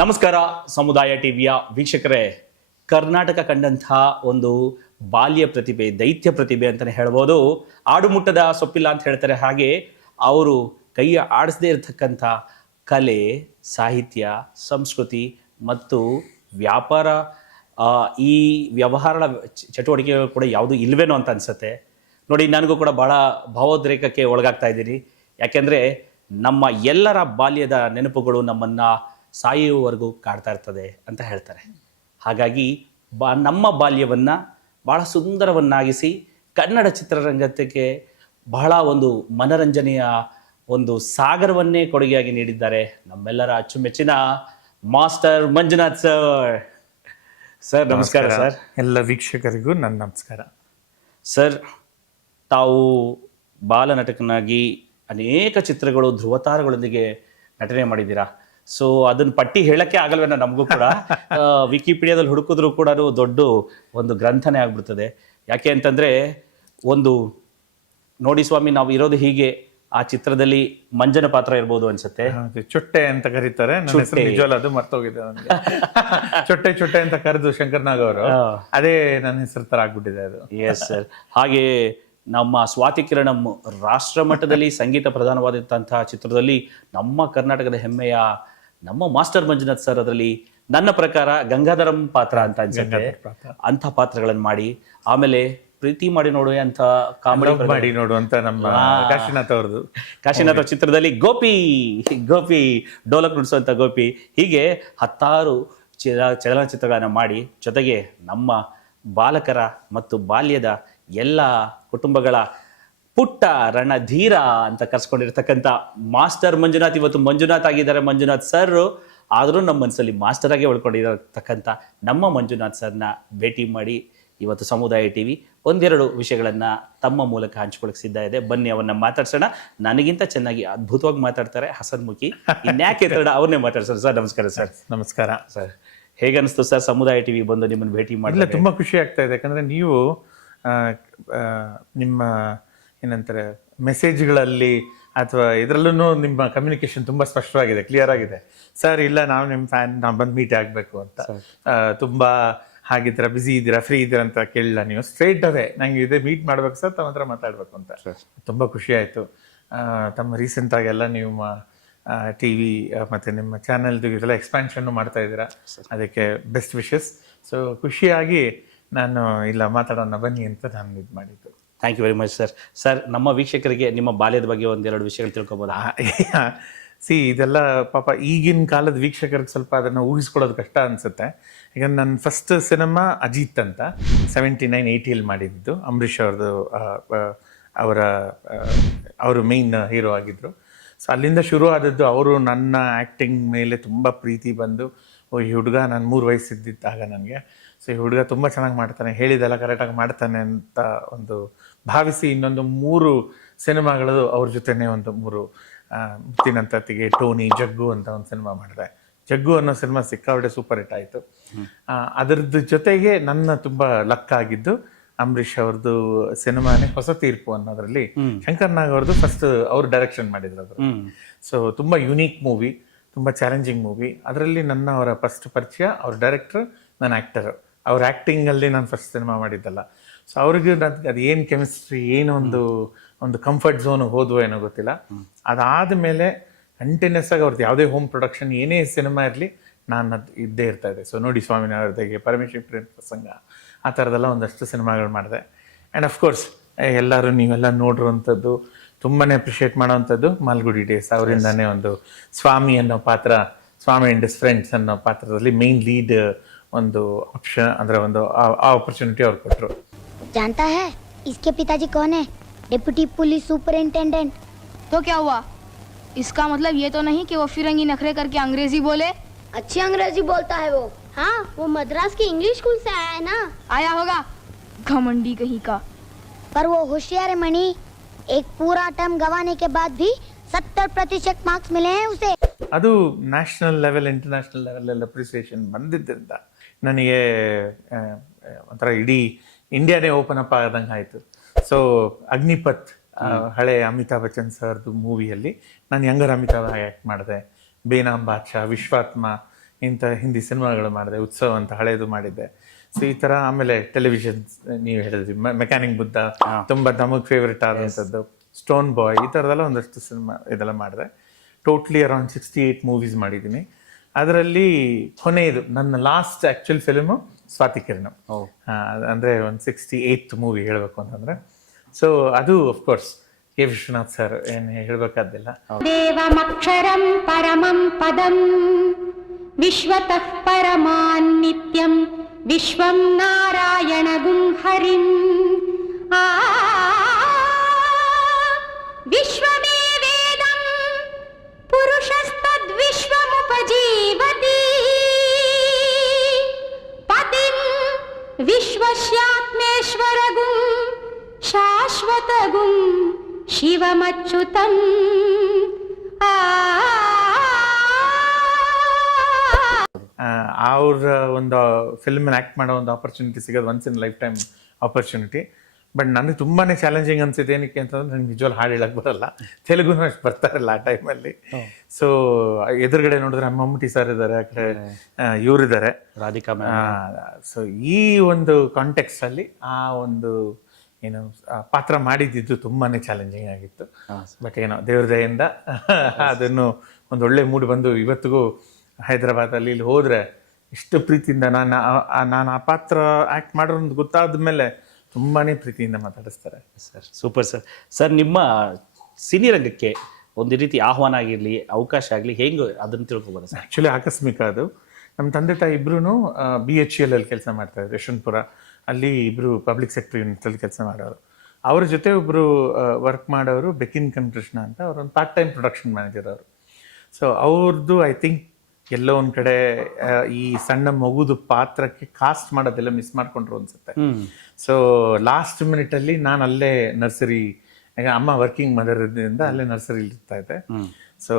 ನಮಸ್ಕಾರ ಸಮುದಾಯ ಟಿವಿಯ ವೀಕ್ಷಕರೇ, ಕರ್ನಾಟಕ ಕಂಡಂತಹ ಒಂದು ಬಾಲ್ಯ ಪ್ರತಿಭೆ, ದೈತ್ಯ ಪ್ರತಿಭೆ ಅಂತಲೇ ಹೇಳ್ಬೋದು. ಆಡುಮುಟ್ಟದ ಸೊಪ್ಪಿಲ್ಲ ಅಂತ ಹೇಳ್ತಾರೆ. ಹಾಗೆ ಅವರು ಕೈ ಆಡಿಸದೇ ಇರತಕ್ಕಂಥ ಕಲೆ, ಸಾಹಿತ್ಯ, ಸಂಸ್ಕೃತಿ ಮತ್ತು ವ್ಯಾಪಾರ, ಈ ವ್ಯವಹಾರ ಚಟುವಟಿಕೆಗಳು ಕೂಡ ಯಾವುದು ಇಲ್ವೇನೋ ಅಂತ ಅನಿಸುತ್ತೆ. ನೋಡಿ, ನನಗೂ ಕೂಡ ಭಾಳ ಭಾವೋದ್ರೇಕಕ್ಕೆ ಒಳಗಾಗ್ತಾ ಇದ್ದೀನಿ. ಯಾಕೆಂದರೆ ನಮ್ಮ ಎಲ್ಲರ ಬಾಲ್ಯದ ನೆನಪುಗಳು ನಮ್ಮನ್ನು ಸಾಯುವವರೆಗೂ ಕಾಡ್ತಾ ಇರ್ತದೆ ಅಂತ ಹೇಳ್ತಾರೆ. ಹಾಗಾಗಿ ನಮ್ಮ ಬಾಲ್ಯವನ್ನು ಭಾಳ ಸುಂದರವನ್ನಾಗಿಸಿ ಕನ್ನಡ ಚಿತ್ರರಂಗಕ್ಕೆ ಬಹಳ ಒಂದು ಮನರಂಜನೆಯ ಒಂದು ಸಾಗರವನ್ನೇ ಕೊಡುಗೆಯಾಗಿ ನೀಡಿದ್ದಾರೆ ನಮ್ಮೆಲ್ಲರ ಅಚ್ಚುಮೆಚ್ಚಿನ ಮಾಸ್ಟರ್ ಮಂಜುನಾಥ್ ಸರ್. ಸರ್ ನಮಸ್ಕಾರ. ಸರ್ ಎಲ್ಲ ವೀಕ್ಷಕರಿಗೂ ನನ್ನ ನಮಸ್ಕಾರ. ಸರ್, ತಾವು ಬಾಲನಟಕನಾಗಿ ಅನೇಕ ಚಿತ್ರಗಳು, ಧ್ರುವತಾರಗಳೊಂದಿಗೆ ನಟನೆ ಮಾಡಿದ್ದೀರಾ. ಸೊ ಅದನ್ನ ಪಟ್ಟಿ ಹೇಳಕ್ಕೆ ಆಗಲ್ವೇನೋ ನಮಗೂ ಕೂಡ. ವಿಕಿಪೀಡಿಯಾದಲ್ಲಿ ಹುಡುಕಿದ್ರು ಕೂಡ ದೊಡ್ಡ ಒಂದು ಗ್ರಂಥನೇ ಆಗ್ಬಿಡ್ತದೆ. ಯಾಕೆ ಅಂತಂದ್ರೆ, ಒಂದು ನೋಡಿ ಸ್ವಾಮಿ, ನಾವು ಇರೋದು ಹೀಗೆ. ಆ ಚಿತ್ರದಲ್ಲಿ ಮಂಜನ ಪಾತ್ರ ಇರ್ಬೋದು ಅನ್ಸುತ್ತೆ. ಚೊಟ್ಟೆ ಅಂತ ಕರೀತಾರೆ, ನಿಜವಲ್ಲ ಅದು ಮರ್ತೋಗಿದೆ ನನಗೆ. ಚೊಟ್ಟೆ ಚೊಟ್ಟೆ ಅಂತ ಕರೆದು ಶಂಕರ್ನಾಗ್ ಅವರು, ಅದೇ ನನ್ನ ಹೆಸರು ತರ ಆಗ್ಬಿಟ್ಟಿದೆ ಅದು. Yes sir. ಹಾಗೆ ನಮ್ಮ ಸ್ವಾತಿ ಕಿರಣಂ ರಾಷ್ಟ್ರ ಮಟ್ಟದಲ್ಲಿ ಸಂಗೀತ ಪ್ರಧಾನವಾದಂತಹ ಚಿತ್ರದಲ್ಲಿ ನಮ್ಮ ಕರ್ನಾಟಕದ ಹೆಮ್ಮೆಯ ನಮ್ಮ ಮಾಸ್ಟರ್ ಮಂಜುನಾಥ್ ಸರ್ ಅದರಲ್ಲಿ ನನ್ನ ಪ್ರಕಾರ ಗಂಗಾಧರಂ ಪಾತ್ರ ಅಂತ ಅನ್ಸುತ್ತೆ. ಅಂಥ ಪಾತ್ರಗಳನ್ನು ಮಾಡಿ, ಆಮೇಲೆ ಪ್ರೀತಿ ಮಾಡಿ ನೋಡುವೆ ಅಂತ ಕಾಮಿಡಿ ಮಾಡಿ ನೋಡುವಂತ ನಮ್ಮ ಕಾಶಿನಾಥ್ ಅವ್ರದ್ದು, ಕಾಶಿನಾಥ್ ಅವ್ರ ಚಿತ್ರದಲ್ಲಿ ಗೋಪಿ ಡೋಲಕ್ ನುಡಿಸುವಂತ ಗೋಪಿ, ಹೀಗೆ ಹತ್ತಾರು ಚಲನಚಿತ್ರಗಳನ್ನು ಮಾಡಿ, ಜೊತೆಗೆ ನಮ್ಮ ಬಾಲಕರ ಮತ್ತು ಬಾಲ್ಯದ ಎಲ್ಲ ಕುಟುಂಬಗಳ ಪುಟ್ಟ ರಣಧೀರ ಅಂತ ಕರ್ಸ್ಕೊಂಡಿರ್ತಕ್ಕಂಥ ಮಾಸ್ಟರ್ ಮಂಜುನಾಥ್ ಇವತ್ತು ಮಂಜುನಾಥ್ ಆಗಿದ್ದಾರೆ. ಮಂಜುನಾಥ್ ಸರ್ ಆದರೂ ನಮ್ಮ ಮನಸ್ಸಲ್ಲಿ ಮಾಸ್ಟರ್ ಆಗೇ ಉಳ್ಕೊಂಡಿರತಕ್ಕಂಥ ನಮ್ಮ ಮಂಜುನಾಥ್ ಸರ್ನ ಭೇಟಿ ಮಾಡಿ ಇವತ್ತು ಸಮುದಾಯ ಟಿವಿ ಒಂದೆರಡು ವಿಷಯಗಳನ್ನ ತಮ್ಮ ಮೂಲಕ ಹಂಚ್ಕೊಳಕ್ ಸಿದ್ಧ ಇದೆ. ಬನ್ನಿ ಅವನ್ನ ಮಾತಾಡ್ಸೋಣ. ನನಗಿಂತ ಚೆನ್ನಾಗಿ ಅದ್ಭುತವಾಗಿ ಮಾತಾಡ್ತಾರೆ ಹಸನ್ಮುಖಿ, ಇನ್ಯಾಕೆ ಅವ್ರನ್ನೇ ಮಾತಾಡ್ಸೋಣ. ಸರ್ ನಮಸ್ಕಾರ. ಸರ್ ನಮಸ್ಕಾರ. ಸರ್, ಹೇಗನ್ನಿಸ್ತು ಸರ್ ಸಮುದಾಯ ಟಿವಿ ಬಂದು ನಿಮ್ಮನ್ನು ಭೇಟಿ ಮಾಡಿ? ತುಂಬಾ ಖುಷಿ ಆಗ್ತಾ ಇದೆ. ಯಾಕಂದ್ರೆ ನೀವು ನಿಮ್ಮ ಏನಂತಾರೆ ಮೆಸೇಜ್ಗಳಲ್ಲಿ ಅಥವಾ ಇದರಲ್ಲೂ ನಿಮ್ಮ ಕಮ್ಯುನಿಕೇಶನ್ ತುಂಬಾ ಸ್ಪಷ್ಟವಾಗಿದೆ, ಕ್ಲಿಯರ್ ಆಗಿದೆ. ಸರ್ ಇಲ್ಲ, ನಾವು ನಿಮ್ಮ ಫ್ಯಾನ್, ನಾವು ಬಂದು ಮೀಟ್ ಆಗಬೇಕು ಅಂತ. ತುಂಬಾ ಹಾಗಿದ್ದೀರಾ, ಬ್ಯುಸಿ ಇದ್ದೀರಾ, ಫ್ರೀ ಇದ್ದೀರಾ ಅಂತ ಕೇಳಿಲ್ಲ ನೀವು. ಸ್ಟ್ರೈಟ್ ಅವೇ ನಂಗೆ ಇದೆ ಮೀಟ್ ಮಾಡ್ಬೇಕು ಸರ್, ತಮ್ಮ ಹತ್ರ ಮಾತಾಡ್ಬೇಕು ಅಂತ. ತುಂಬಾ ಖುಷಿ ಆಯ್ತು. ತಮ್ಮ ರೀಸೆಂಟ್ ಆಗೆಲ್ಲ ನೀವು ಟಿವಿ ಮತ್ತೆ ನಿಮ್ಮ ಚಾನೆಲ್ದು ಇದೆಲ್ಲ ಎಕ್ಸ್ಪಾನ್ಷನ್ ಮಾಡ್ತಾ ಇದ್ದೀರಾ, ಅದಕ್ಕೆ ಬೆಸ್ಟ್ ವಿಶಸ್. ಸೊ ಖುಷಿಯಾಗಿ ನಾನು ಇಲ್ಲ ಮಾತಾಡೋಣ ಬನ್ನಿ ಅಂತ ನಾನು ಇದು ಮಾಡಿದ್ದು. Thank you very much sir. Sir, ನಮ್ಮ ವೀಕ್ಷಕರಿಗೆ ನಿಮ್ಮ ಬಾಲ್ಯದ ಬಗ್ಗೆ ಒಂದೆರಡು ವಿಷಯಗಳು ತಿಳ್ಕೊಬೋದಾ? ಇದೆಲ್ಲ ಪಾಪ ಈಗಿನ ಕಾಲದ ವೀಕ್ಷಕರಿಗೆ ಸ್ವಲ್ಪ ಅದನ್ನು ಊಹಿಸ್ಕೊಳ್ಳೋದು ಕಷ್ಟ ಅನಿಸುತ್ತೆ. ಈಗ ನನ್ನ ಫಸ್ಟ್ ಸಿನಿಮಾ ಅಜಿತ್ ಅಂತ 79, 80 ಮಾಡಿದ್ದು. ಅಂಬರೀಷ್ ಅವ್ರದ್ದು, ಅವರು ಮೇನ್ ಹೀರೋ ಆಗಿದ್ರು. ಸೊ ಅಲ್ಲಿಂದ ಶುರು ಆದದ್ದು. ಅವರು ನನ್ನ ಆ್ಯಕ್ಟಿಂಗ್ ಮೇಲೆ ತುಂಬ ಪ್ರೀತಿ ಬಂದು, ಈ ಹುಡುಗ, ನಾನು 3 ವಯಸ್ಸಿದ್ದಾಗ ನನಗೆ, ಸೊ ಈ ಹುಡುಗ ತುಂಬ ಚೆನ್ನಾಗಿ ಮಾಡ್ತಾನೆ, ಹೇಳಿದೆಲ್ಲ ಕರೆಕ್ಟಾಗಿ ಮಾಡ್ತಾನೆ ಅಂತ ಒಂದು ಭಾವಿಸಿ ಇನ್ನೊಂದು 3 ಸಿನಿಮಾಗಳು ಅವ್ರ ಜೊತೆನೇ, ಒಂದು 3 ಮುತ್ತಿನಂತತಿಗೆ, ಟೋನಿ, ಜಗ್ಗು ಅಂತ ಒಂದು ಸಿನಿಮಾ ಮಾಡಿದೆ. ಜಗ್ಗು ಅನ್ನೋ ಸಿನಿಮಾ ಸಿಕ್ಕಾಪಟ್ಟೆ ಸೂಪರ್ ಹಿಟ್ ಆಯಿತು. ಅದರದ್ದು ಜೊತೆಗೆ ನನ್ನ ತುಂಬ ಲಕ್ ಆಗಿದ್ದು ಅಂಬರೀಷ್ ಅವ್ರದ್ದು ಸಿನಿಮಾನೇ ಹೊಸ ತೀರ್ಪು ಅನ್ನೋದ್ರಲ್ಲಿ ಶಂಕರ್ನಾಗ್ ಅವ್ರದ್ದು ಫಸ್ಟ್ ಅವ್ರು ಡೈರೆಕ್ಷನ್ ಮಾಡಿದ್ರು ಅದು. ಸೊ ತುಂಬ ಯುನೀಕ್ ಮೂವಿ, ತುಂಬ ಚಾಲೆಂಜಿಂಗ್ ಮೂವಿ. ಅದರಲ್ಲಿ ಅವರ ಫಸ್ಟ್ ಪರಿಚಯ, ಅವ್ರ ಡೈರೆಕ್ಟರ್, ನನ್ನ ಆ್ಯಕ್ಟರ್. ಅವ್ರ ಆ್ಯಕ್ಟಿಂಗಲ್ಲಿ ನಾನು ಫಸ್ಟ್ ಸಿನಿಮಾ ಮಾಡಿದ್ದಲ್ಲ. ಸೊ ಅವ್ರಿಗೆ ಅದು ಏನು ಕೆಮಿಸ್ಟ್ರಿ, ಏನು ಒಂದು ಕಂಫರ್ಟ್ ಝೋನ್ ಹೋದ್ವೋ ಏನೋ ಗೊತ್ತಿಲ್ಲ. ಅದಾದಮೇಲೆ ಕಂಟಿನ್ಯೂಸ್ ಆಗಿ ಅವ್ರದ್ದು ಯಾವುದೇ ಹೋಮ್ ಪ್ರೊಡಕ್ಷನ್, ಏನೇ ಸಿನಿಮಾ ಇರಲಿ, ನಾನು ಅದು ಇದ್ದೇ ಇರ್ತಾ ಇದೆ. ಸೊ ನೋಡಿ ಸ್ವಾಮಿನ ಅವ್ರದ್ದಾಗೆ, ಪರಮೇಶ್ವರಿ ಪ್ರೇಮ್ ಪ್ರಸಂಗ, ಆ ಥರದ್ದೆಲ್ಲ ಒಂದಷ್ಟು ಸಿನಿಮಾಗಳು ಮಾಡಿದೆ. ಆ್ಯಂಡ್ ಅಫ್ಕೋರ್ಸ್ ಎಲ್ಲರೂ ನೀವೆಲ್ಲ ನೋಡಿರುವಂಥದ್ದು, ತುಂಬಾ ಅಪ್ರಿಷಿಯೇಟ್ ಮಾಡೋವಂಥದ್ದು ಮಾಲ್ಗುಡಿ ಡೇಸ್. ಅವರಿಂದಾನೇ ಒಂದು ಸ್ವಾಮಿ ಅನ್ನೋ ಪಾತ್ರ, ಸ್ವಾಮಿ ಆ್ಯಂಡ್ ಹಿಸ್ ಫ್ರೆಂಡ್ಸ್ ಅನ್ನೋ ಪಾತ್ರದಲ್ಲಿ ಮೇನ್ ಲೀಡ್ ಒಂದು ಆಪ್ಷನ್, ಅಂದರೆ ಒಂದು ಆಪರ್ಚುನಿಟಿ ಅವ್ರು ಕೊಟ್ಟರು. जानता है इसके पिताजी कौन है? Deputy police superintendent. तो क्या हुआ? इसका मतलब ये तो नहीं कि वो फिरंगी नखरे करके अंग्रेजी बोले? अच्छी अंग्रेजी बोलता है वो। हाँ, वो मद्रास की इंग्लिश स्कूल से आया है ना। आया होगा, घमंडी कहीं का। पर वो होशियार है मणि, एक पूरा टर्म गंवाने के बाद भी 70% मार्क्स मिले हैं उसे। ಅದು national level, international level appreciation ಬಂದಿದ್ದರಿಂದ ನನಗೆ ಒಂಥರ ಇಡೀ ಇಂಡಿಯಾನೇ ಓಪನ್ ಅಪ್ ಆದಂಗೆ ಆಯಿತು. ಸೊ ಅಗ್ನಿಪಥ್, ಹಳೆ ಅಮಿತಾಬ್ ಬಚ್ಚನ್ ಸರ್ದು ಮೂವಿಯಲ್ಲಿ ನಾನು ಯಂಗರ್ ಅಮಿತಾಬ್ ಆ್ಯಕ್ಟ್ ಮಾಡಿದೆ. ಬೇನಾಮ್ ಬಾದ್ಶಾ, ವಿಶ್ವಾತ್ಮ, ಇಂಥ ಹಿಂದಿ ಸಿನಿಮಾಗಳು ಮಾಡಿದೆ, ಉತ್ಸವ ಅಂತ ಹಳೇದು ಮಾಡಿದ್ದೆ. ಸೊ ಈ ಥರ ಆಮೇಲೆ ಟೆಲಿವಿಷನ್ ನೀವು ಹೇಳಿದ್ರಿ ಮೆಕ್ಯಾನಿಕ್ ಬುದ್ಧ ತುಂಬ ನಮಗೆ ಫೇವ್ರೆಟ್ ಆದಂಥದ್ದು, ಸ್ಟೋನ್ ಬಾಯ್, ಈ ಥರದೆಲ್ಲ ಒಂದಷ್ಟು ಸಿನಿಮಾ ಇದೆಲ್ಲ ಮಾಡಿದೆ. ಟೋಟ್ಲಿ ಅರೌಂಡ್ 68 ಮೂವೀಸ್ ಮಾಡಿದ್ದೀನಿ. ಅದರಲ್ಲಿ ಕೊನೆಯದು ನನ್ನ ಲಾಸ್ಟ್ ಆ್ಯಕ್ಚುಯಲ್ ಫಿಲ್ಮು ಸ್ವಾತಿ ಕಿರಣಂ. ಅಂದರೆ ಒಂದು 68th ಮೂವಿ ಹೇಳಬೇಕು ಅಂತಂದರೆ. ಸೊ ಅದು ಅಫ್ಕೋರ್ಸ್ ಕೆ ವಿಶ್ವನಾಥ್ ಸರ್, ಏನು ಹೇಳಬೇಕಾದಿಲ್ಲ. ದೇವಮಕ್ಷರಂ ಪರಮಂ ಪದಂ ವಿಶ್ವತಃ ಪರಮಾನ್ ನಿತ್ಯಂ ವಿಶ್ವಂ ನಾರಾಯಣಗುಂ ಹರಿಂ ವಿಶ್ವಮೇವೇದಂ ಪುರುಷಸ್ತದ್ವಿಶ್ವಮುಪಜೀವತಿ ಪತಿಂ ವಿಶ್ವಸ್ಯಾತ್ಮೇಶ್ವರಗುಂ ಶಾಶ್ವತಗುಂ ಶಿವಮಚ್ಯುತಂ ಅವ್ರ ಒಂದು ಫಿಲ್ಮಲ್ಲಿ ಆ್ಯಕ್ಟ್ ಮಾಡೋ ಒಂದು ಆಪರ್ಚುನಿಟಿ ಸಿಗೋದು once in life time opportunity. But ನನಗೆ ತುಂಬಾ ಚಾಲೆಂಜಿಂಗ್ ಅನ್ಸಿದ್ದು ಏನಕ್ಕೆ ಅಂತಂದ್ರೆ ನನಗೆ ನಿಜವಾಗ್ಲೂ ಹಾಡು ಹೇಳಕ್ಕೆ ಬರಲ್ಲ, ತೆಲುಗುನೂ ಅಷ್ಟು ಬರ್ತಾರಲ್ಲ ಆ ಟೈಮಲ್ಲಿ. ಸೊ ಎದುರುಗಡೆ ನೋಡಿದ್ರೆ ಮಮ್ಮೂಟಿ ಸರ್ ಇದ್ದಾರೆ, ಆ ಕಡೆ ಇವರಿದ್ದಾರೆ ರಾಧಿಕಾ. ಸೊ ಈ ಒಂದು ಕಾಂಟೆಕ್ಸ್ಟಲ್ಲಿ ಆ ಒಂದು ಏನು ಪಾತ್ರ ಮಾಡಿದ್ದು ತುಂಬಾ ಚಾಲೆಂಜಿಂಗ್ ಆಗಿತ್ತು. ಬಟ್ ಏನೋ ದೇವ್ರ ದಯೆಯಿಂದ ಅದನ್ನು ಒಂದು ಒಳ್ಳೆ ಮೂಡ್ ಬಂದು ಇವತ್ತಿಗೂ ಹೈದರಾಬಾದಲ್ಲಿ ಇಲ್ಲಿ ಹೋದರೆ ಇಷ್ಟು ಪ್ರೀತಿಯಿಂದ ನಾನು ಆ ಪಾತ್ರ ಆ್ಯಕ್ಟ್ ಮಾಡೋದು ಗೊತ್ತಾದ ಮೇಲೆ ತುಂಬಾ ಪ್ರೀತಿಯಿಂದ ಮಾತಾಡಿಸ್ತಾರೆ. Sir super sir. ಸರ್ ನಿಮ್ಮ ಸಿನಿ ರಂಗಕ್ಕೆ ಒಂದು ರೀತಿ ಆಹ್ವಾನ ಆಗಿರಲಿ, ಅವಕಾಶ ಆಗಲಿ, ಹೆಂಗೆ ಅದನ್ನು ತಿಳ್ಕೊಬೋದು ಸರ್? ಆ್ಯಕ್ಚುಲಿ ಆಕಸ್ಮಿಕ ಅದು. ನಮ್ಮ ತಂದೆ ತಾಯಿ ಇಬ್ಬರೂ BHEL ಅಲ್ಲಿ ಕೆಲಸ ಮಾಡ್ತಾಯಿದ್ರು, ಯಶವಂತಪುರ. ಅಲ್ಲಿ ಇಬ್ಬರು ಪಬ್ಲಿಕ್ ಸೆಕ್ಟರ್ ಯೂನಿಟಲ್ಲಿ ಕೆಲಸ ಮಾಡೋರು. ಅವ್ರ ಜೊತೆ ಒಬ್ಬರು ವರ್ಕ್ ಮಾಡೋರು ಬೆಕಿನ್ ಕೃಷ್ಣ ಅಂತ, ಅವರೊಂದು ಪಾರ್ಟ್ ಟೈಮ್ ಪ್ರೊಡಕ್ಷನ್ ಮ್ಯಾನೇಜರ್ ಅವರು. ಸೊ ಅವ್ರದ್ದು ಐ ಥಿಂಕ್ ಎಲ್ಲೋ ಒಂದು ಕಡೆ ಈ ಸಣ್ಣ ಮಗುದು ಪಾತ್ರಕ್ಕೆ ಕಾಸ್ಟ್ ಮಾಡೋದೆಲ್ಲ ಮಿಸ್ ಮಾಡ್ಕೊಂಡ್ರು ಅನ್ಸುತ್ತೆ. ಸೊ ಲಾಸ್ಟ್ ಮಿನಿಟಲ್ಲಿ ನಾನು ಅಲ್ಲೇ ನರ್ಸರಿ, ಅಮ್ಮ ವರ್ಕಿಂಗ್ ಮದರ್ ಇಂದ ಅಲ್ಲೇ ನರ್ಸರಿ ಇರ್ತಾ ಇದ್ದೆ. ಸೊ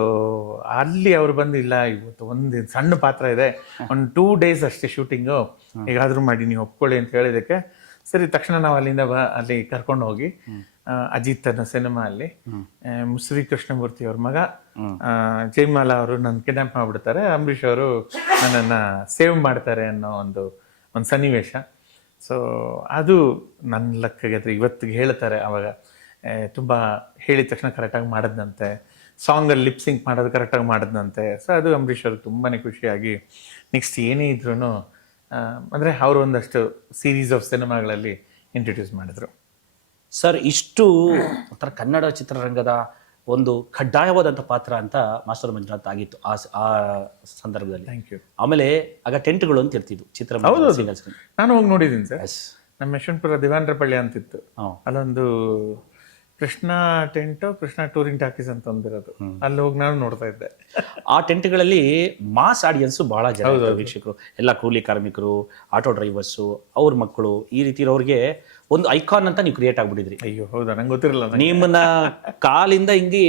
ಅಲ್ಲಿ ಅವ್ರು ಬಂದು, ಇಲ್ಲ ಇವತ್ತು ಒಂದು ಸಣ್ಣ ಪಾತ್ರ ಇದೆ, ಒಂದು 2 days ಅಷ್ಟೇ ಶೂಟಿಂಗು, ಹೇಗಾದರೂ ಮಾಡಿ ನೀವು ಒಪ್ಕೊಳ್ಳಿ ಅಂತ ಹೇಳಿದಕ್ಕೆ ಸರಿ ತಕ್ಷಣ ನಾವು ಅಲ್ಲಿಂದ ಅಲ್ಲಿ ಕರ್ಕೊಂಡು ಹೋಗಿ ಅಜಿತ್ ಅನ್ನೋ ಸಿನಿಮಾ ಅಲ್ಲಿ ಮುಸ್ರಿ ಕೃಷ್ಣಮೂರ್ತಿ ಅವ್ರ ಮಗ ಜೈಮಾಲಾ ಅವರು ನನ್ನ ಕಿಡ್ನಾಪ್ ಮಾಡಿಬಿಡ್ತಾರೆ, ಅಂಬರೀಷ್ ಅವರು ನನ್ನನ್ನು ಸೇವ್ ಮಾಡ್ತಾರೆ ಅನ್ನೋ ಒಂದು ಸನ್ನಿವೇಶ. ಸೊ ಅದು ನನ್ನ ಲೆಕ್ಕಗೆ ಇವತ್ತಿಗೆ ಹೇಳ್ತಾರೆ, ಅವಾಗ ತುಂಬ ಹೇಳಿದ ತಕ್ಷಣ ಕರೆಕ್ಟಾಗಿ ಮಾಡಿದ್ನಂತೆ, ಸಾಂಗಲ್ಲಿ ಲಿಪ್ಸಿಂಕ್ ಮಾಡೋದು ಕರೆಕ್ಟಾಗಿ ಮಾಡಿದ್ನಂತೆ. ಸೊ ಅದು ಅಂಬರೀಷ್ ಅವ್ರಿಗೆ ತುಂಬಾ ಖುಷಿಯಾಗಿ ನೆಕ್ಸ್ಟ್ ಏನೇ ಇದ್ರೂ ಅಂದರೆ ಅವರು ಒಂದಷ್ಟು ಸೀರೀಸ್ ಆಫ್ ಸಿನಿಮಾಗಳಲ್ಲಿ ಇಂಟ್ರೊಡ್ಯೂಸ್ ಮಾಡಿದ್ರು. ಸರ್ ಇಷ್ಟು ಒಂಥರ ಕನ್ನಡ ಚಿತ್ರರಂಗದ ಒಂದು ಕಡ್ಡಾಯವಾದಂಥ ಪಾತ್ರ ಅಂತ ಮಾಸ್ಟರ್ ಮಂಜುನಾಥ್ ಆಗಿತ್ತು ಆ ಸಂದರ್ಭದಲ್ಲಿ. Thank you. ಆಮೇಲೆ ಆಗ ಟೆಂಟ್ಗಳು ಅಂತ ಇರ್ತಿದ್ವು ಚಿತ್ರ. ನಾನು ಹೋಗಿ ನೋಡಿದ್ದೀನಿ ಸರ್. ನಮ್ಮ ಯಶವಂತಪುರ ದಿವಾನ್ರಪಳ್ಳಿ ಅಂತಿತ್ತು, ಅಲ್ಲೊಂದು Krishna tent, Krishna touring talkies ಅಂತ ಒಂದಿರೋದು, ಅಲ್ಲಿ ಹೋಗಿ ನಾನು ನೋಡ್ತಾ ಇದ್ದೆ. ಆ ಟೆಂಟ್ಗಳಲ್ಲಿ ಮಾಸ್ ಆಡಿಯನ್ಸು ಬಹಳ ಜನ ವೀಕ್ಷಕರು, ಎಲ್ಲ ಕೂಲಿ ಕಾರ್ಮಿಕರು, ಆಟೋ ಡ್ರೈವರ್ಸು, ಅವ್ರ ಮಕ್ಕಳು, ಈ ರೀತಿ ಇರೋರಿಗೆ ಒಂದು ಐಕಾನ್ ಅಂತ ನೀವು ಕ್ರಿಯೇಟ್ ಆಗ್ಬಿಟ್ಟಿದ್ರಿ. ಅಯ್ಯೋ ಹೌದಾ, ನಂಗೆ ಗೊತ್ತಿರಲ್ಲ. ನಿಮ್ಮನ್ನ ಕಾಲಿಂದ ಹಿಂಗೆ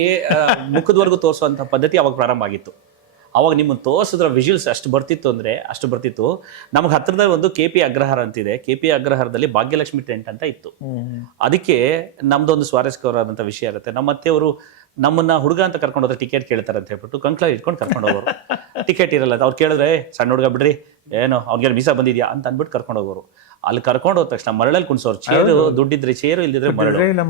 ಮುಖದವರೆಗೂ ತೋರಿಸುವಂಥ ಪದ್ಧತಿ ಅವಾಗ ಪ್ರಾರಂಭ ಆಗಿತ್ತು. ಅವಾಗ ನಿಮ್ಮನ್ನು ತೋರಿಸಿದ್ರ ವಿಜುವಲ್ಸ್ ಅಷ್ಟು ಬರ್ತಿತ್ತು. ನಮ್ಗೆ ಹತ್ರದಲ್ಲಿ ಒಂದು KP ಅಗ್ರಹಾರ ಅಂತಿದೆ. KP ಅಗ್ರಹಾರದಲ್ಲಿ ಭಾಗ್ಯಲಕ್ಷ್ಮಿ ಟೆಂಟ್ ಅಂತ ಇತ್ತು. ಅದಕ್ಕೆ ನಮ್ದೊಂದು ಸ್ವಾರಸ್ಯಕರವಾದಂಥ ವಿಷಯ ಆಗುತ್ತೆ. ನಮ್ಮ ಅತ್ತೆಯವರು ನಮ್ಮನ್ನ ಹುಡುಗ ಅಂತ ಕರ್ಕೊಂಡು ಹೋದ್ರೆ ಟಿಕೆಟ್ ಕೇಳ್ತಾರೆ ಅಂತ ಹೇಳ್ಬಿಟ್ಟು ಕಂಕ್ಳ ಇಟ್ಕೊಂಡು ಕರ್ಕೊಂಡು ಹೋಗೋರು. ಟಿಕೆಟ್ ಇರಲ್ಲ, ಅವ್ರು ಕೇಳಿದ್ರೆ ಸಣ್ಣ ಹುಡುಗ ಬಿಡ್ರಿ, ಏನೋ ಅವ್ರಿಗೆ ವೀಸಾ ಬಂದಿದ್ಯಾ ಅಂತ ಅಂದ್ಬಿಟ್ಟು ಕರ್ಕೊಂಡು ಹೋಗೋರು. ಅಲ್ಲಿ ಕರ್ಕೊಂಡು ಹೋದ ತಕ್ಷಣ ಮರಳಲ್ಲಿ ಕುಣ್ಸೋರು, ಚೇರು ದುಡ್ಡಿದ್ರೆ ಚೇರು, ಇಲ್ದಿದ್ರೆ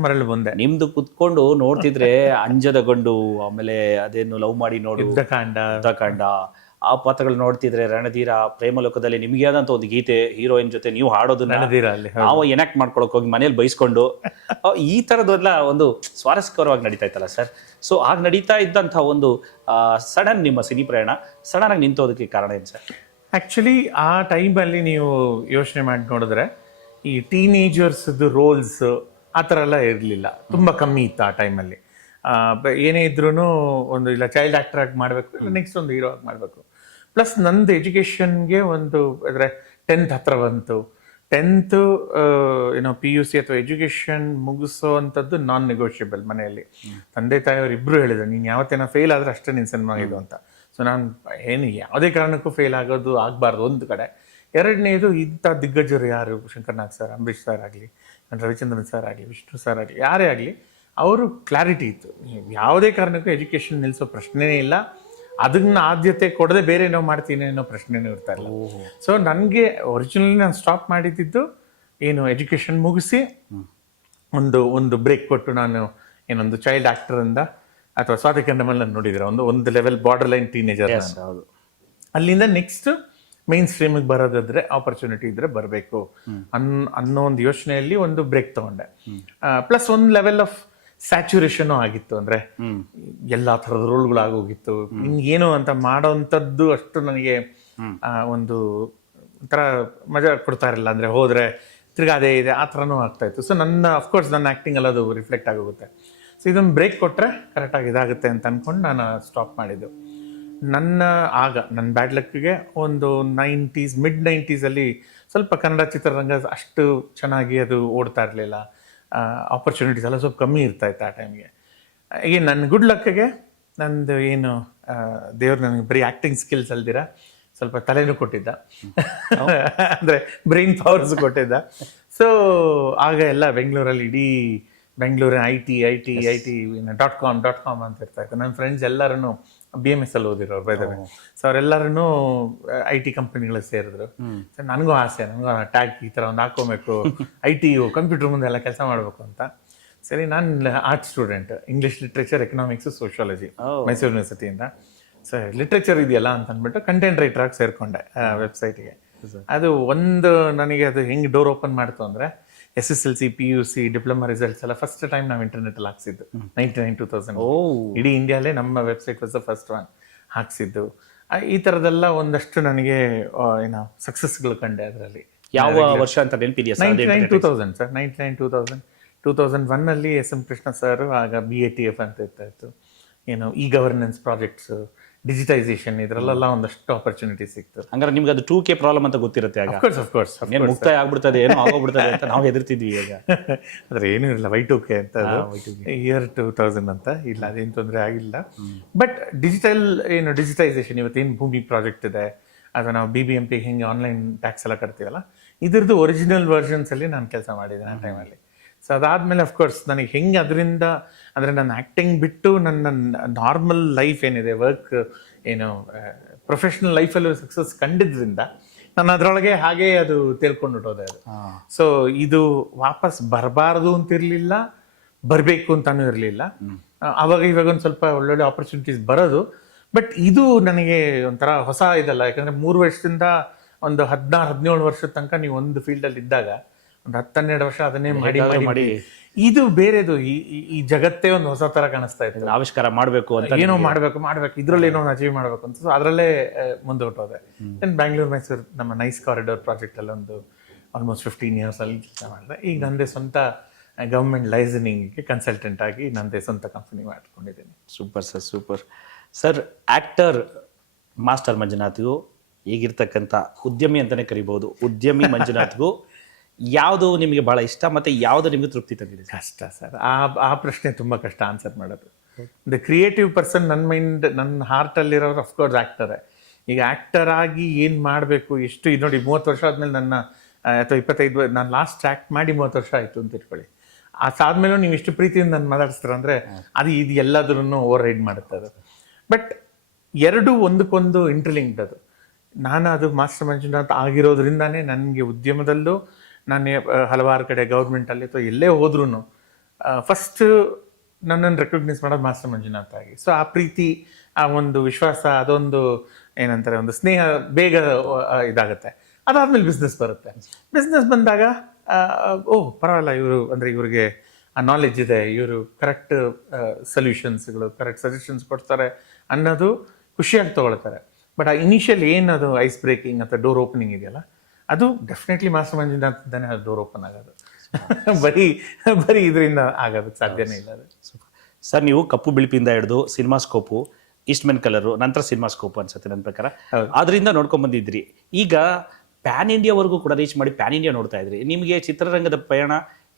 ಮರಳು ಬಂದೆ. ನಿಮ್ದು ಕುತ್ಕೊಂಡು ನೋಡ್ತಿದ್ರೆ ಅಂಜದ ಗಂಡು, ಆಮೇಲೆ ಅದೇನು ಲವ್ ಮಾಡಿ ನೋಡು, ಯುದ್ಧಕಾಂಡ, ಆ ಪಾತ್ರಗಳು ನೋಡ್ತಿದ್ರೆ ರಣಧೀರ, ಪ್ರೇಮಲೋಕದಲ್ಲಿ ನಿಮ್ಗೆ ಆದಂತ ಒಂದು ಗೀತೆ, ಹೀರೋಯಿನ್ ಜೊತೆ ನೀವು ಹಾಡೋದನ್ನ ನಾವು ಎನಾಕ್ಟ್ ಮಾಡ್ಕೊಳಕ್ ಹೋಗಿ ಮನೇಲಿ ಬೈಸ್ಕೊಂಡು, ಈ ತರದೆಲ್ಲ ಒಂದು ಸ್ವಾರಸ್ಯಕರವಾಗಿ ನಡೀತಾ ಇತ್ತಲ್ಲ ಸರ್. ಸೊ ಆಗ ನಡೀತಾ ಇದ್ದಂಥ ಒಂದು ಸಡನ್ ನಿಮ್ಮ ಸಿನಿ ಪ್ರಯಾಣ ಸಡನ್ ಆಗಿ ನಿಂತೋದಕ್ಕೆ ಕಾರಣ ಏನು ಸರ್? ಆ್ಯಕ್ಚುಲಿ ಆ ಟೈಮಲ್ಲಿ ನೀವು ಯೋಚನೆ ಮಾಡಿ ನೋಡಿದ್ರೆ ಈ ಟೀನೇಜರ್ಸ್ದು ರೋಲ್ಸ್ ಆ ಥರ ಎಲ್ಲ ಇರಲಿಲ್ಲ, ತುಂಬ ಕಮ್ಮಿ ಇತ್ತು ಆ ಟೈಮಲ್ಲಿ. ಏನೇ ಇದ್ರೂ ಒಂದು ಇಲ್ಲ ಚೈಲ್ಡ್ ಆ್ಯಕ್ಟರ್ ಆಗಿ ಮಾಡಬೇಕು, ಇಲ್ಲ ನೆಕ್ಸ್ಟ್ ಒಂದು ಹೀರೋ ಆಗಿ ಮಾಡಬೇಕು. ಪ್ಲಸ್ ನಂದು ಎಜುಕೇಷನ್ಗೆ ಒಂದು ಅಂದರೆ 10th ಹತ್ರ ಬಂತು. 10th ಏನೋ PUC ಅಥವಾ ಎಜುಕೇಷನ್ ಮುಗಿಸೋ ಅಂಥದ್ದು ನಾನ್ ನೆಗೋಷಿಯಬಲ್ ಮನೆಯಲ್ಲಿ. ತಂದೆ ತಾಯಿಯವರು ಇಬ್ಬರು ಹೇಳಿದ್ರು, ನೀನು ಯಾವತ್ತೇನೋ ಫೇಲ್ ಆದರೆ ಅಷ್ಟೇ ನಿನ್ನ ಸಿನಿಮಾ ಇದು ಅಂತ. ಸೊ ನಾನು ಏನು ಯಾವುದೇ ಕಾರಣಕ್ಕೂ ಫೇಲ್ ಆಗಬಾರ್ದು ಒಂದು ಕಡೆ. ಎರಡನೇದು ಇಂಥ ದಿಗ್ಗಜರು ಯಾರು, ಶಂಕರ್ನಾಗ್ ಸರ್, ಅಂಬರೀಷ್ ಸರ್ ಆಗಲಿ, ರವಿಚಂದ್ರನ್ ಸರ್ ಆಗಲಿ, ವಿಷ್ಣು ಸರ್ ಆಗಲಿ, ಯಾರೇ ಆಗಲಿ, ಅವರು ಕ್ಲಾರಿಟಿ ಇತ್ತು, ಯಾವುದೇ ಕಾರಣಕ್ಕೂ ಎಜುಕೇಷನ್ ನಿಲ್ಲಿಸೋ ಪ್ರಶ್ನೆನೇ ಇಲ್ಲ. ಅದನ್ನ ಆದ್ಯತೆ ಕೊಡದೆ ಬೇರೆ ಏನೋ ಮಾಡ್ತೀನಿ ಅನ್ನೋ ಪ್ರಶ್ನೆನೂ ಇರ್ತಾ ಇಲ್ಲ. ಸೊ ನನಗೆ ಒರಿಜಿನಲಿ ನಾನು ಸ್ಟಾಪ್ ಮಾಡಿದ್ದು ಏನು ಎಜುಕೇಶನ್ ಮುಗಿಸಿ ಒಂದು ಬ್ರೇಕ್ ಕೊಟ್ಟು ನಾನು ಏನೊಂದು ಚೈಲ್ಡ್ ಆಕ್ಟರ್ ಇಂದ ಅಥವಾ ಸ್ವಾತಿ ಕಂಡಮಲ್ ನೋಡಿದಿರ ಒಂದು ಲೆವೆಲ್ ಬಾರ್ಡರ್ ಲೈನ್ ಟೀನೇಜರ್. ಹೌದು. ಅಲ್ಲಿಂದ ನೆಕ್ಸ್ಟ್ ಮೈನ್ ಸ್ಟ್ರೀಮಿಗೆ ಬರೋದಾದ್ರೆ ಆಪರ್ಚುನಿಟಿ ಇದ್ರೆ ಬರಬೇಕು ಅನ್ನೋ ಒಂದು ಯೋಚನೆಯಲ್ಲಿ ಒಂದು ಬ್ರೇಕ್ ತಗೊಂಡೆ. ಪ್ಲಸ್ ಒಂದು ಲೆವೆಲ್ ಆಫ್ ಸ್ಯಾಚುರೇಷನ್ ಆಗಿತ್ತು, ಅಂದ್ರೆ ಎಲ್ಲಾ ಥರದ ರೋಲ್ಗಳು ಆಗೋಗಿತ್ತು. ಏನು ಅಂತ ಮಾಡೋಂಥದ್ದು ಅಷ್ಟು ನನಗೆ ಒಂದು ಒಂಥರ ಮಜಾ ಕೊಡ್ತಾ ಇರಲಿಲ್ಲ. ಅಂದ್ರೆ ಹೋದ್ರೆ ತಿರ್ಗಾ ಅದೇ ಇದೆ ಆ ಥರನೂ ಆಗ್ತಾ ಇತ್ತು. ಸೊ ಅಫ್ಕೋರ್ಸ್ ನನ್ನ ಆ್ಯಕ್ಟಿಂಗ್ ಎಲ್ಲ ಅದು ರಿಫ್ಲೆಕ್ಟ್ ಆಗೋಗುತ್ತೆ. ಸೊ ಇದೊಂದು ಬ್ರೇಕ್ ಕೊಟ್ಟರೆ ಕರೆಕ್ಟಾಗಿ ಇದಾಗುತ್ತೆ ಅಂತ ಅಂದ್ಕೊಂಡು ನಾನು ಸ್ಟಾಪ್ ಮಾಡಿದ್ದು. ನನ್ನ ಬ್ಯಾಡ್ ಲಕ್ಗೆ ಒಂದು ಮಿಡ್ 90s ಸ್ವಲ್ಪ ಕನ್ನಡ ಚಿತ್ರರಂಗ ಅಷ್ಟು ಚೆನ್ನಾಗಿ ಅದು ಓಡ್ತಾ ಇರಲಿಲ್ಲ. ಆಪರ್ಚುನಿಟೀಸ್ ಎಲ್ಲ ಸ್ವಲ್ಪ ಕಮ್ಮಿ ಇರ್ತಾ ಇತ್ತು ಆ ಟೈಮ್ಗೆ. ಈಗ ನನ್ನ ಗುಡ್ ಲಕ್ಗೆ ನಂದು ಏನು ದೇವ್ರು ನನಗೆ ಬರೀ ಆ್ಯಕ್ಟಿಂಗ್ ಸ್ಕಿಲ್ಸ್ ಅಲ್ದಿರ ಸ್ವಲ್ಪ ತಲೆನೂ ಕೊಟ್ಟಿದ್ದ, ಅಂದರೆ ಬ್ರೈನ್ ಪವರ್ಸ್ ಕೊಟ್ಟಿದ್ದ. ಸೊ ಆಗ ಎಲ್ಲ ಬೆಂಗಳೂರಲ್ಲಿ ಇಡೀ ಬೆಂಗಳೂರಿನ ಐ ಟಿ .com ಅಂತ ಇರ್ತಾ ಇತ್ತು. ನನ್ನ ಫ್ರೆಂಡ್ಸ್ ಎಲ್ಲರೂ BMS ಅಲ್ಲಿ ಓದಿರೋರು ಬೈದರೆ. ಸೊ ಅವರೆಲ್ಲರೂ IT ಕಂಪನಿಗಳಿಗೆ ಸೇರಿದ್ರು. ನನಗೂ ಆಸೆ, ನನಗೂ ಟ್ಯಾಗ್ ಈ ಥರ ಒಂದು ಹಾಕೋಬೇಕು, IT ಕಂಪ್ಯೂಟರ್ ಮುಂದೆ ಎಲ್ಲ ಕೆಲಸ ಮಾಡಬೇಕು ಅಂತ. ಸರಿ, ನಾನು art student, English literature, economics, sociology Mysuru ಯೂನಿವರ್ಸಿಟಿಯಿಂದ. ಸೊ ಲಿಟ್ರೇಚರ್ ಇದೆಯಲ್ಲ ಅಂತ ಅಂದ್ಬಿಟ್ಟು ಕಂಟೆಂಟ್ ರೈಟರ್ ಆಗಿ ಸೇರ್ಕೊಂಡೆ ವೆಬ್ಸೈಟ್ಗೆ. ಅದು ನನಗೆ ಅದು ಹೆಂಗೆ ಡೋರ್ ಓಪನ್ ಮಾಡ್ತು ಅಂದರೆ SSLC PUC ಡಿಪ್ಲೊಮಾ ರಿಸಲ್ಟ್ಸ್ ಎಲ್ಲ ಫಸ್ಟ್ ಟೈಮ್ ನಾವು ಇಂಟರ್ನೆಟ್ ಅಲ್ಲಿ ಹಾಕ್ಸಿದ್ದು 2000. ಇಡೀ ಇಂಡಿಯಾಲೇ ನಮ್ಮ website was the first one ಹಾಕ್ಸಿದ್ದು. ಈ ಥರದೆಲ್ಲ ಒಂದಷ್ಟು ನನಗೆ ಏನೋ ಸಕ್ಸಸ್ಗಳು ಕಂಡೆ ಅದರಲ್ಲಿ. ಯಾವ ವರ್ಷ ಅಂತ ನೆನಪಿದೆಯಾ? 2000 ಸರ್. 2001 ಅಲ್ಲಿ SM ಕೃಷ್ಣ ಸರ್ ಆಗ BATF ಅಂತ ಇತ್ತು. ಏನು ಗವರ್ನೆನ್ಸ್ ಪ್ರಾಜೆಕ್ಟ್ಸ್, ಡಿಜಿಟೈಸೇಷನ್, ಇದ್ರಲ್ಲೆಲ್ಲ ಒಂದಷ್ಟು ಆಪರ್ಚುನಿಟಿ ಸಿಕ್ತು. ಹಂಗಾರೆ ನಿಮ್ಗೆ ಅದು 2K ಪ್ರಾಬ್ಲಮ್ ಅಂತ ಗೊತ್ತಿರುತ್ತೆ. ಅಫ್ಕೋರ್ಸ್ ಮುಕ್ತಾಯ ಆಗ್ಬಿಡ್ತದೆ, ಏನೋ ಆಗೋಗ್ಬಿಡ್ತದೆ ಅಂತ ನಾವು ಹೆದರ್ತಿದ್ವಿ. ಈಗ ಆದ್ರೆ ಏನೂ ಇಲ್ಲ, Y2K ಅಂತ ಇಯರ್ 2000 ಅಂತ ಇಲ್ಲ, ಅದೇನು ತೊಂದರೆ ಆಗಿಲ್ಲ. ಬಟ್ ಡಿಜಿಟೈಸೇಷನ್ ಇವತ್ತೇನು ಭೂಮಿ ಪ್ರಾಜೆಕ್ಟ್ ಇದೆ, ಅಥವಾ ನಾವು BBMP ಹೆಂಗೆ ಆನ್ಲೈನ್ ಟ್ಯಾಕ್ಸ್ ಎಲ್ಲ ಕಟ್ತೀವಲ್ಲ, ಇದ್ರದ್ದು ಒರಿಜಿನಲ್ ವರ್ಷನ್ಸ್ ಅಲ್ಲಿ ನಾನು ಕೆಲಸ ಮಾಡಿದ್ದೇನೆ ಆ ಟೈಮಲ್ಲಿ. ಸೊ ಅದಾದ್ಮೇಲೆ ಅಫ್ಕೋರ್ಸ್ ನನಗೆ ಹೆಂಗೆ ಅದರಿಂದ ಅಂದರೆ ನನ್ನ ಆ್ಯಕ್ಟಿಂಗ್ ಬಿಟ್ಟು ನನ್ನ ನಾರ್ಮಲ್ ಲೈಫ್ ಏನಿದೆ, ವರ್ಕ್ ಏನು ಪ್ರೊಫೆಷ್ನಲ್ ಲೈಫಲ್ಲೂ ಸಕ್ಸಸ್ ಕಂಡಿದ್ರಿಂದ ನಾನು ಅದರೊಳಗೆ ಹಾಗೇ ಅದು ತೇಳ್ಕೊಂಡ್ಬಿಟ್ಟೋದೆ ಅದು. ಸೊ ಇದು ವಾಪಸ್ ಬರಬಾರ್ದು ಅಂತಿರಲಿಲ್ಲ, ಬರಬೇಕು ಅಂತಾನೂ ಇರಲಿಲ್ಲ. ಇವಾಗ ಒಂದು ಸ್ವಲ್ಪ ಒಳ್ಳೊಳ್ಳೆ ಆಪರ್ಚುನಿಟೀಸ್ ಬರೋದು. ಬಟ್ ಇದು ನನಗೆ ಒಂಥರ ಹೊಸ ಇದಲ್ಲ, ಯಾಕಂದರೆ 3 ವರ್ಷದಿಂದ ಒಂದು 16-17 ವರ್ಷದ ತನಕ ನೀವು ಒಂದು ಫೀಲ್ಡಲ್ಲಿ ಇದ್ದಾಗ ಒಂದು 10-12 ವರ್ಷ ಅದನ್ನೇ ಮಾಡಿ ಇದು ಬೇರೆದು. ಈ ಜಗತ್ತೇ ಒಂದು ಹೊಸ ತರ ಕಾಣಿಸ್ತಾ ಇತ್ತು. ಆವಿಷ್ಕಾರ ಮಾಡಬೇಕು ಅಂತ, ಏನೋ ಮಾಡಬೇಕು ಇದ್ರಲ್ಲಿ ಏನೋ ಅಚೀವ್ ಮಾಡಬೇಕು ಅಂತ. ಸೊ ಅದರಲ್ಲೇ ಮುಂದೆ ಹೊಟ್ಟೋದೆ. ಬ್ಯಾಂಗ್ಳೂರ್ ಮೈಸೂರು ನಮ್ಮ ನೈಸ್ ಕಾರಿಡಾರ್ ಪ್ರಾಜೆಕ್ಟ್ ಅಲ್ಲಿ ಒಂದು ಆಲ್ಮೋಸ್ಟ್ 15 years ಅಲ್ಲಿ ಕೆಲಸ ಮಾಡಿದೆ. ಈಗ ನಂದೇ ಸ್ವಂತ ಗವರ್ಮೆಂಟ್ ಲೈಸನಿಂಗ್ಗೆ ಕನ್ಸಲ್ಟೆಂಟ್ ಆಗಿ ನಂದೇ ಸ್ವಂತ ಕಂಪನಿ ಮಾಡ್ಕೊಂಡಿದ್ದೀನಿ. Super sir. ಆಕ್ಟರ್ ಮಾಸ್ಟರ್ ಮಂಜುನಾಥ್ಗೂ ಈಗಿರ್ತಕ್ಕಂಥ ಉದ್ಯಮಿ ಅಂತಾನೆ ಕರಿಬಹುದು, ಉದ್ಯಮಿ ಮಂಜುನಾಥ್ಗೂ ಯಾವುದು ನಿಮಗೆ ಬಹಳ ಇಷ್ಟ ಮತ್ತೆ ಯಾವುದು ನಿಮಗೆ ತೃಪ್ತಿ ತಂದಿದೆ? ಕಷ್ಟ ಸರ್, ಆ ಪ್ರಶ್ನೆ ತುಂಬಾ ಕಷ್ಟ ಆನ್ಸರ್ ಮಾಡೋದು. ದ ಕ್ರಿಯೇಟಿವ್ ಪರ್ಸನ್ ನನ್ನ ಹಾರ್ಟಲ್ಲಿರೋರು ಅಫ್ಕೋರ್ಸ್ ಆ್ಯಕ್ಟರೇ. ಈಗ ಆ್ಯಕ್ಟರ್ ಆಗಿ ಏನು ಮಾಡಬೇಕು, ಎಷ್ಟು ಇದು ನೋಡಿ 30 ವರ್ಷ ಆದಮೇಲೆ ಅಥವಾ 25 ನಾನು ಲಾಸ್ಟ್ ಆ್ಯಕ್ಟ್ ಮಾಡಿ 30 ವರ್ಷ ಆಯಿತು ಅಂತ ಇಟ್ಕೊಳ್ಳಿ. ಅದಾದ್ಮೇಲೂ ನೀವು ಎಷ್ಟು ಪ್ರೀತಿಯಿಂದ ನಾನು ಮಾತಾಡಿಸ್ತೀರ ಅಂದರೆ ಇದು ಎಲ್ಲಾದ್ರೂ ಓವರ್ ರೈಡ್ ಮಾಡುತ್ತೆ ಅದು. ಬಟ್ ಎರಡೂ ಒಂದಕ್ಕೊಂದು ಇಂಟರ್ಲಿಂಕ್ಡ್ ಅದು. ನಾನು ಅದು ಮಾಸ್ಟರ್ ಮಂಜುನಾಥ್ ಆಗಿರೋದ್ರಿಂದಾನೇ ನನಗೆ ಉದ್ಯಮದಲ್ಲೂ ನಾನು ಹಲವಾರು ಕಡೆ ಗೌರ್ಮೆಂಟಲ್ಲಿ ಅಥವಾ ಎಲ್ಲೇ ಹೋದ್ರೂ ಫಸ್ಟ್ ನನ್ನನ್ನು ರೆಕಗ್ನೈಸ್ ಮಾಡೋದು ಮಾಸ್ಟರ್ ಮಂಜುನಾಥ್ ಆಗಿ. ಸೊ ಆ ಪ್ರೀತಿ, ಆ ಒಂದು ವಿಶ್ವಾಸ, ಅದೊಂದು ಏನಂತಾರೆ ಒಂದು ಸ್ನೇಹ ಬೇಗ ಇದಾಗುತ್ತೆ. ಅದಾದ್ಮೇಲೆ ಬಿಸ್ನೆಸ್ ಬರುತ್ತೆ. ಬಿಸ್ನೆಸ್ ಬಂದಾಗ ಪರವಾಗಿಲ್ಲ, ಇವರು ಅಂದರೆ ಇವ್ರಿಗೆ ಆ ನಾಲೆಡ್ಜ್ ಇದೆ, ಇವರು ಕರೆಕ್ಟ್ ಸೊಲ್ಯೂಷನ್ಸ್ಗಳು, ಕರೆಕ್ಟ್ ಸಜೆಷನ್ಸ್ ಕೊಡ್ತಾರೆ ಅನ್ನೋದು ಖುಷಿಯಾಗಿ ತೊಗೊಳ್ತಾರೆ. ಬಟ್ ಆ ಇನಿಷಿಯಲ್ ಏನದು ಐಸ್ ಬ್ರೇಕಿಂಗ್ ಅಥವಾ ಡೋರ್ ಓಪನಿಂಗ್ ಇದೆಯಲ್ಲ, ಅದು ಡೆಫಿನೆಟ್ಲಿ ಮಾಸ್ಟರ್ ಮಂಜುನಾಥ್ ಅಂತಾನೆ ಅದು ಡೋರ್ ಓಪನ್ ಆಗೋದು. ಬರೀ ಇದರಿಂದ ಆಗೋದಕ್ಕೆ ಸಾಧ್ಯನೇ ಇಲ್ಲ ಅದು. ಸರ್, ನೀವು ಕಪ್ಪು ಬಿಳುಪಿಂದ ಹಿಡಿದು ಸಿನಿಮಾಸ್ಕೋಪು, ಈಸ್ಟ್ಮೆನ್ ಕಲರು, ನಂತರ ಸಿನಿಮಾಸ್ಕೋಪ್ ಅನ್ಸುತ್ತೆ ನನ್ನ ಪ್ರಕಾರ, ಅದರಿಂದ ನೋಡ್ಕೊಂಡ್ ಬಂದಿದ್ರಿ. ಈಗ ಪ್ಯಾನ್ ಇಂಡಿಯಾವರೆಗೂ ಕೂಡ ರೀಚ್ ಮಾಡಿ ಪ್ಯಾನ್ ಇಂಡಿಯಾ ನೋಡ್ತಾ ಇದ್ರಿ. ನಿಮಗೆ ಚಿತ್ರರಂಗದ ಪಯಣ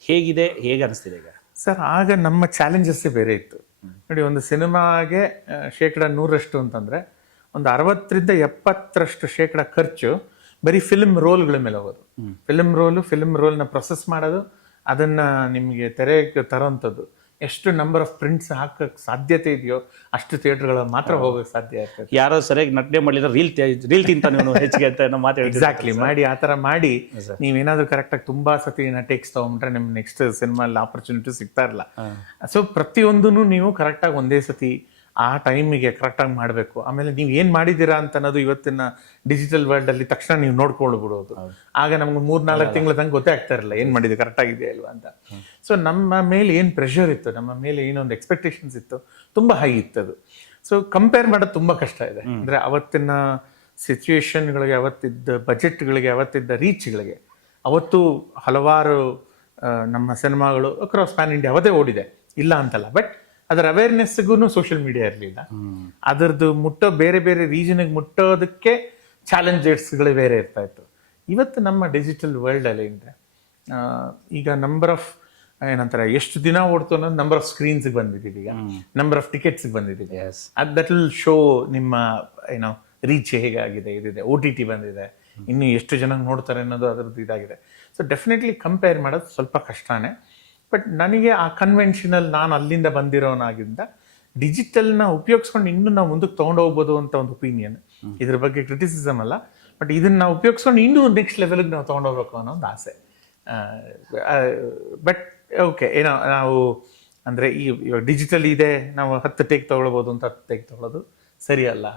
ಹೇಗಿದೆ, ಹೇಗೆ ಅನಿಸ್ತಿದೆ ಈಗ? ಸರ್, ಆಗ ನಮ್ಮ ಚಾಲೆಂಜಸ್ಸೇ ಬೇರೆ ಇತ್ತು ನೋಡಿ. ಒಂದು ಸಿನಿಮಾಗೆ 100% ಅಂತಂದ್ರೆ ಒಂದು 60-70% ಖರ್ಚು ಬರೀ ಫಿಲ್ಮ್ ರೋಲ್ಗಳ ಮೇಲೆ ಹೋಗೋದು. ಫಿಲ್ಮ್ ರೋಲ್ನ ಪ್ರೊಸೆಸ್ ಮಾಡೋದು, ಅದನ್ನ ನಿಮಗೆ ತೆರೆಗೆ ತರೋಂಥದ್ದು, ಎಷ್ಟು ನಂಬರ್ ಆಫ್ ಪ್ರಿಂಟ್ಸ್ ಹಾಕಕ್ಕೆ ಸಾಧ್ಯತೆ ಇದೆಯೋ ಅಷ್ಟು ಥಿಯೇಟರ್ಗಳ ಮಾತ್ರ ಹೋಗಕ್ಕೆ ಸಾಧ್ಯ ಆಗ್ತದೆ. ಯಾರೋ ಸರಿಯಾಗಿ ನಟನೆ ಮಾಡಿದ್ರೆ ರೀಲ್ ತಿಂತ ನೀವು ಹೆಚ್ಚಿಗೆ ಅಂತ ಏನೋ ಮಾತು ಎಕ್ಸಾಕ್ಟ್ಲಿ ಮಾಡಿ ಆ ಥರ ಮಾಡಿ ನೀವೇನಾದ್ರೂ ಕರೆಕ್ಟಾಗಿ ತುಂಬಾ ಸತಿ ಟೇಕ್ಸ್ ತಗೊಂಡ್ರೆ ನಿಮ್ಗೆ ನೆಕ್ಸ್ಟ್ ಸಿನಿಮಾಲ್ಲಿ ಆಪರ್ಚುನಿಟಿ ಸಿಗ್ತಾ ಇರಲ್ಲ. ಸೊ ಪ್ರತಿಯೊಂದನ್ನು ನೀವು ಕರೆಕ್ಟಾಗಿ ಒಂದೇ ಸತಿ ಆ ಟೈಮಿಗೆ ಕರೆಕ್ಟಾಗಿ ಮಾಡಬೇಕು. ಆಮೇಲೆ ನೀವು ಏನು ಮಾಡಿದ್ದೀರಾ ಅಂತ ಅನ್ನೋದು ಇವತ್ತಿನ ಡಿಜಿಟಲ್ ವರ್ಲ್ಡ್ ಅಲ್ಲಿ ತಕ್ಷಣ ನೀವು ನೋಡ್ಕೊಳ್ಬಿಡೋದು. ಆಗ ನಮ್ಗೆ 3-4 ತಿಂಗಳ ತನಕ ಗೊತ್ತೇ ಆಗ್ತಾ ಇರಲ್ಲ ಏನು ಮಾಡಿದೆ ಕರೆಕ್ಟ್ ಆಗಿದೆಯಾ ಇಲ್ವಾ ಅಂತ. ಸೊ ನಮ್ಮ ಮೇಲೆ ಏನು ಪ್ರೆಷರ್ ಇತ್ತು, ನಮ್ಮ ಮೇಲೆ ಏನೊಂದು ಎಕ್ಸ್ಪೆಕ್ಟೇಷನ್ಸ್ ಇತ್ತು, ತುಂಬಾ ಹೈ ಇತ್ತು ಅದು. ಸೊ ಕಂಪೇರ್ ಮಾಡೋದು ತುಂಬಾ ಕಷ್ಟ ಇದೆ. ಅಂದ್ರೆ ಅವತ್ತಿನ ಸಿಚುವೇಶನ್ಗಳಿಗೆ, ಅವತ್ತಿದ್ದ ಬಜೆಟ್ಗಳಿಗೆ, ಅವತ್ತಿದ್ದ ರೀಚ್ಗಳಿಗೆ, ಅವತ್ತು ಹಲವಾರು ನಮ್ಮ ಸಿನಿಮಾಗಳು ಅಕ್ರಾಸ್ ಪ್ಯಾನ್ ಇಂಡಿಯಾ ಅವತ್ತೇ ಓಡಿದೆ, ಇಲ್ಲ ಅಂತಲ್ಲ. ಬಟ್ ಅದರ ಅವೇರ್ನೆಸ್ಗೂ ಸೋಷಿಯಲ್ ಮೀಡಿಯಾ ಇರಲಿಲ್ಲ. ಅದರದ್ದು ಬೇರೆ ಬೇರೆ ರೀಜನ್ಗೆ ಮುಟ್ಟೋದಕ್ಕೆ ಚಾಲೆಂಜಸ್ಗಳು ಬೇರೆ ಇರ್ತಾ ಇತ್ತು. ಇವತ್ತು ನಮ್ಮ ಡಿಜಿಟಲ್ ವರ್ಲ್ಡ್ ಅಲ್ಲಿ ಇದೆ, ಈಗ ನಂಬರ್ ಆಫ್ ಏನಂತಾರೆ ಎಷ್ಟು ದಿನ ಓಡ್ತು ಅನ್ನೋದು ನಂಬರ್ ಆಫ್ ಸ್ಕ್ರೀನ್ಸ್ಗೆ ಬಂದಿದ್ದೀವಿ, ಈಗ ನಂಬರ್ ಆಫ್ ಟಿಕೆಟ್ಸ್ಗೆ ಬಂದಿದ್ದೀವಿ. ದಟ್ ವಿಲ್ ಶೋ ನಿಮ್ಮ ಏನೋ ರೀಚ್ ಹೇಗಾಗಿದೆ, ಇದಿದೆ. OTT ಬಂದಿದೆ, ಇನ್ನು ಎಷ್ಟು ಜನ ನೋಡ್ತಾರೆ ಅನ್ನೋದು ಅದರದ್ದು ಇದಾಗಿದೆ. ಸೊ ಡೆಫಿನೆಟ್ಲಿ ಕಂಪೇರ್ ಮಾಡೋದು ಸ್ವಲ್ಪ ಕಷ್ಟನೇ. ಬಟ್ ನನಗೆ ಆ ಕನ್ವೆನ್ಷನಲ್, ನಾನು ಅಲ್ಲಿಂದ ಬಂದಿರೋನಾಗಿಂದ ಡಿಜಿಟಲ್ನ ಉಪಯೋಗಿಸ್ಕೊಂಡು ಇನ್ನೂ ನಾವು ಮುಂದಕ್ಕೆ ತೊಗೊಂಡೋಗ್ಬೋದು ಅಂತ ಒಂದು ಒಪಿನಿಯನ್. ಇದ್ರ ಬಗ್ಗೆ ಕ್ರಿಟಿಸಿಸಮ್ ಅಲ್ಲ, ಬಟ್ ಇದನ್ನ ನಾವು ಉಪಯೋಗಿಸ್ಕೊಂಡು ಇನ್ನೂ ನೆಕ್ಸ್ಟ್ ಲೆವೆಲ್ಗೆ ನಾವು ತೊಗೊಂಡೋಗ್ಬೇಕು ಅನ್ನೋ ಒಂದು ಆಸೆ. ಬಟ್ ಓಕೆ, ಏನೋ ನಾವು ಅಂದರೆ ಇವಾಗ ಡಿಜಿಟಲ್ ಇದೆ, ನಾವು 10 ಟೇಕ್ ತೊಗೊಳ್ಬೋದು ಅಂತ 10 ಟೇಕ್ ತೊಗೊಳ್ಳೋದು ಸರಿ ಅಲ್ಲ.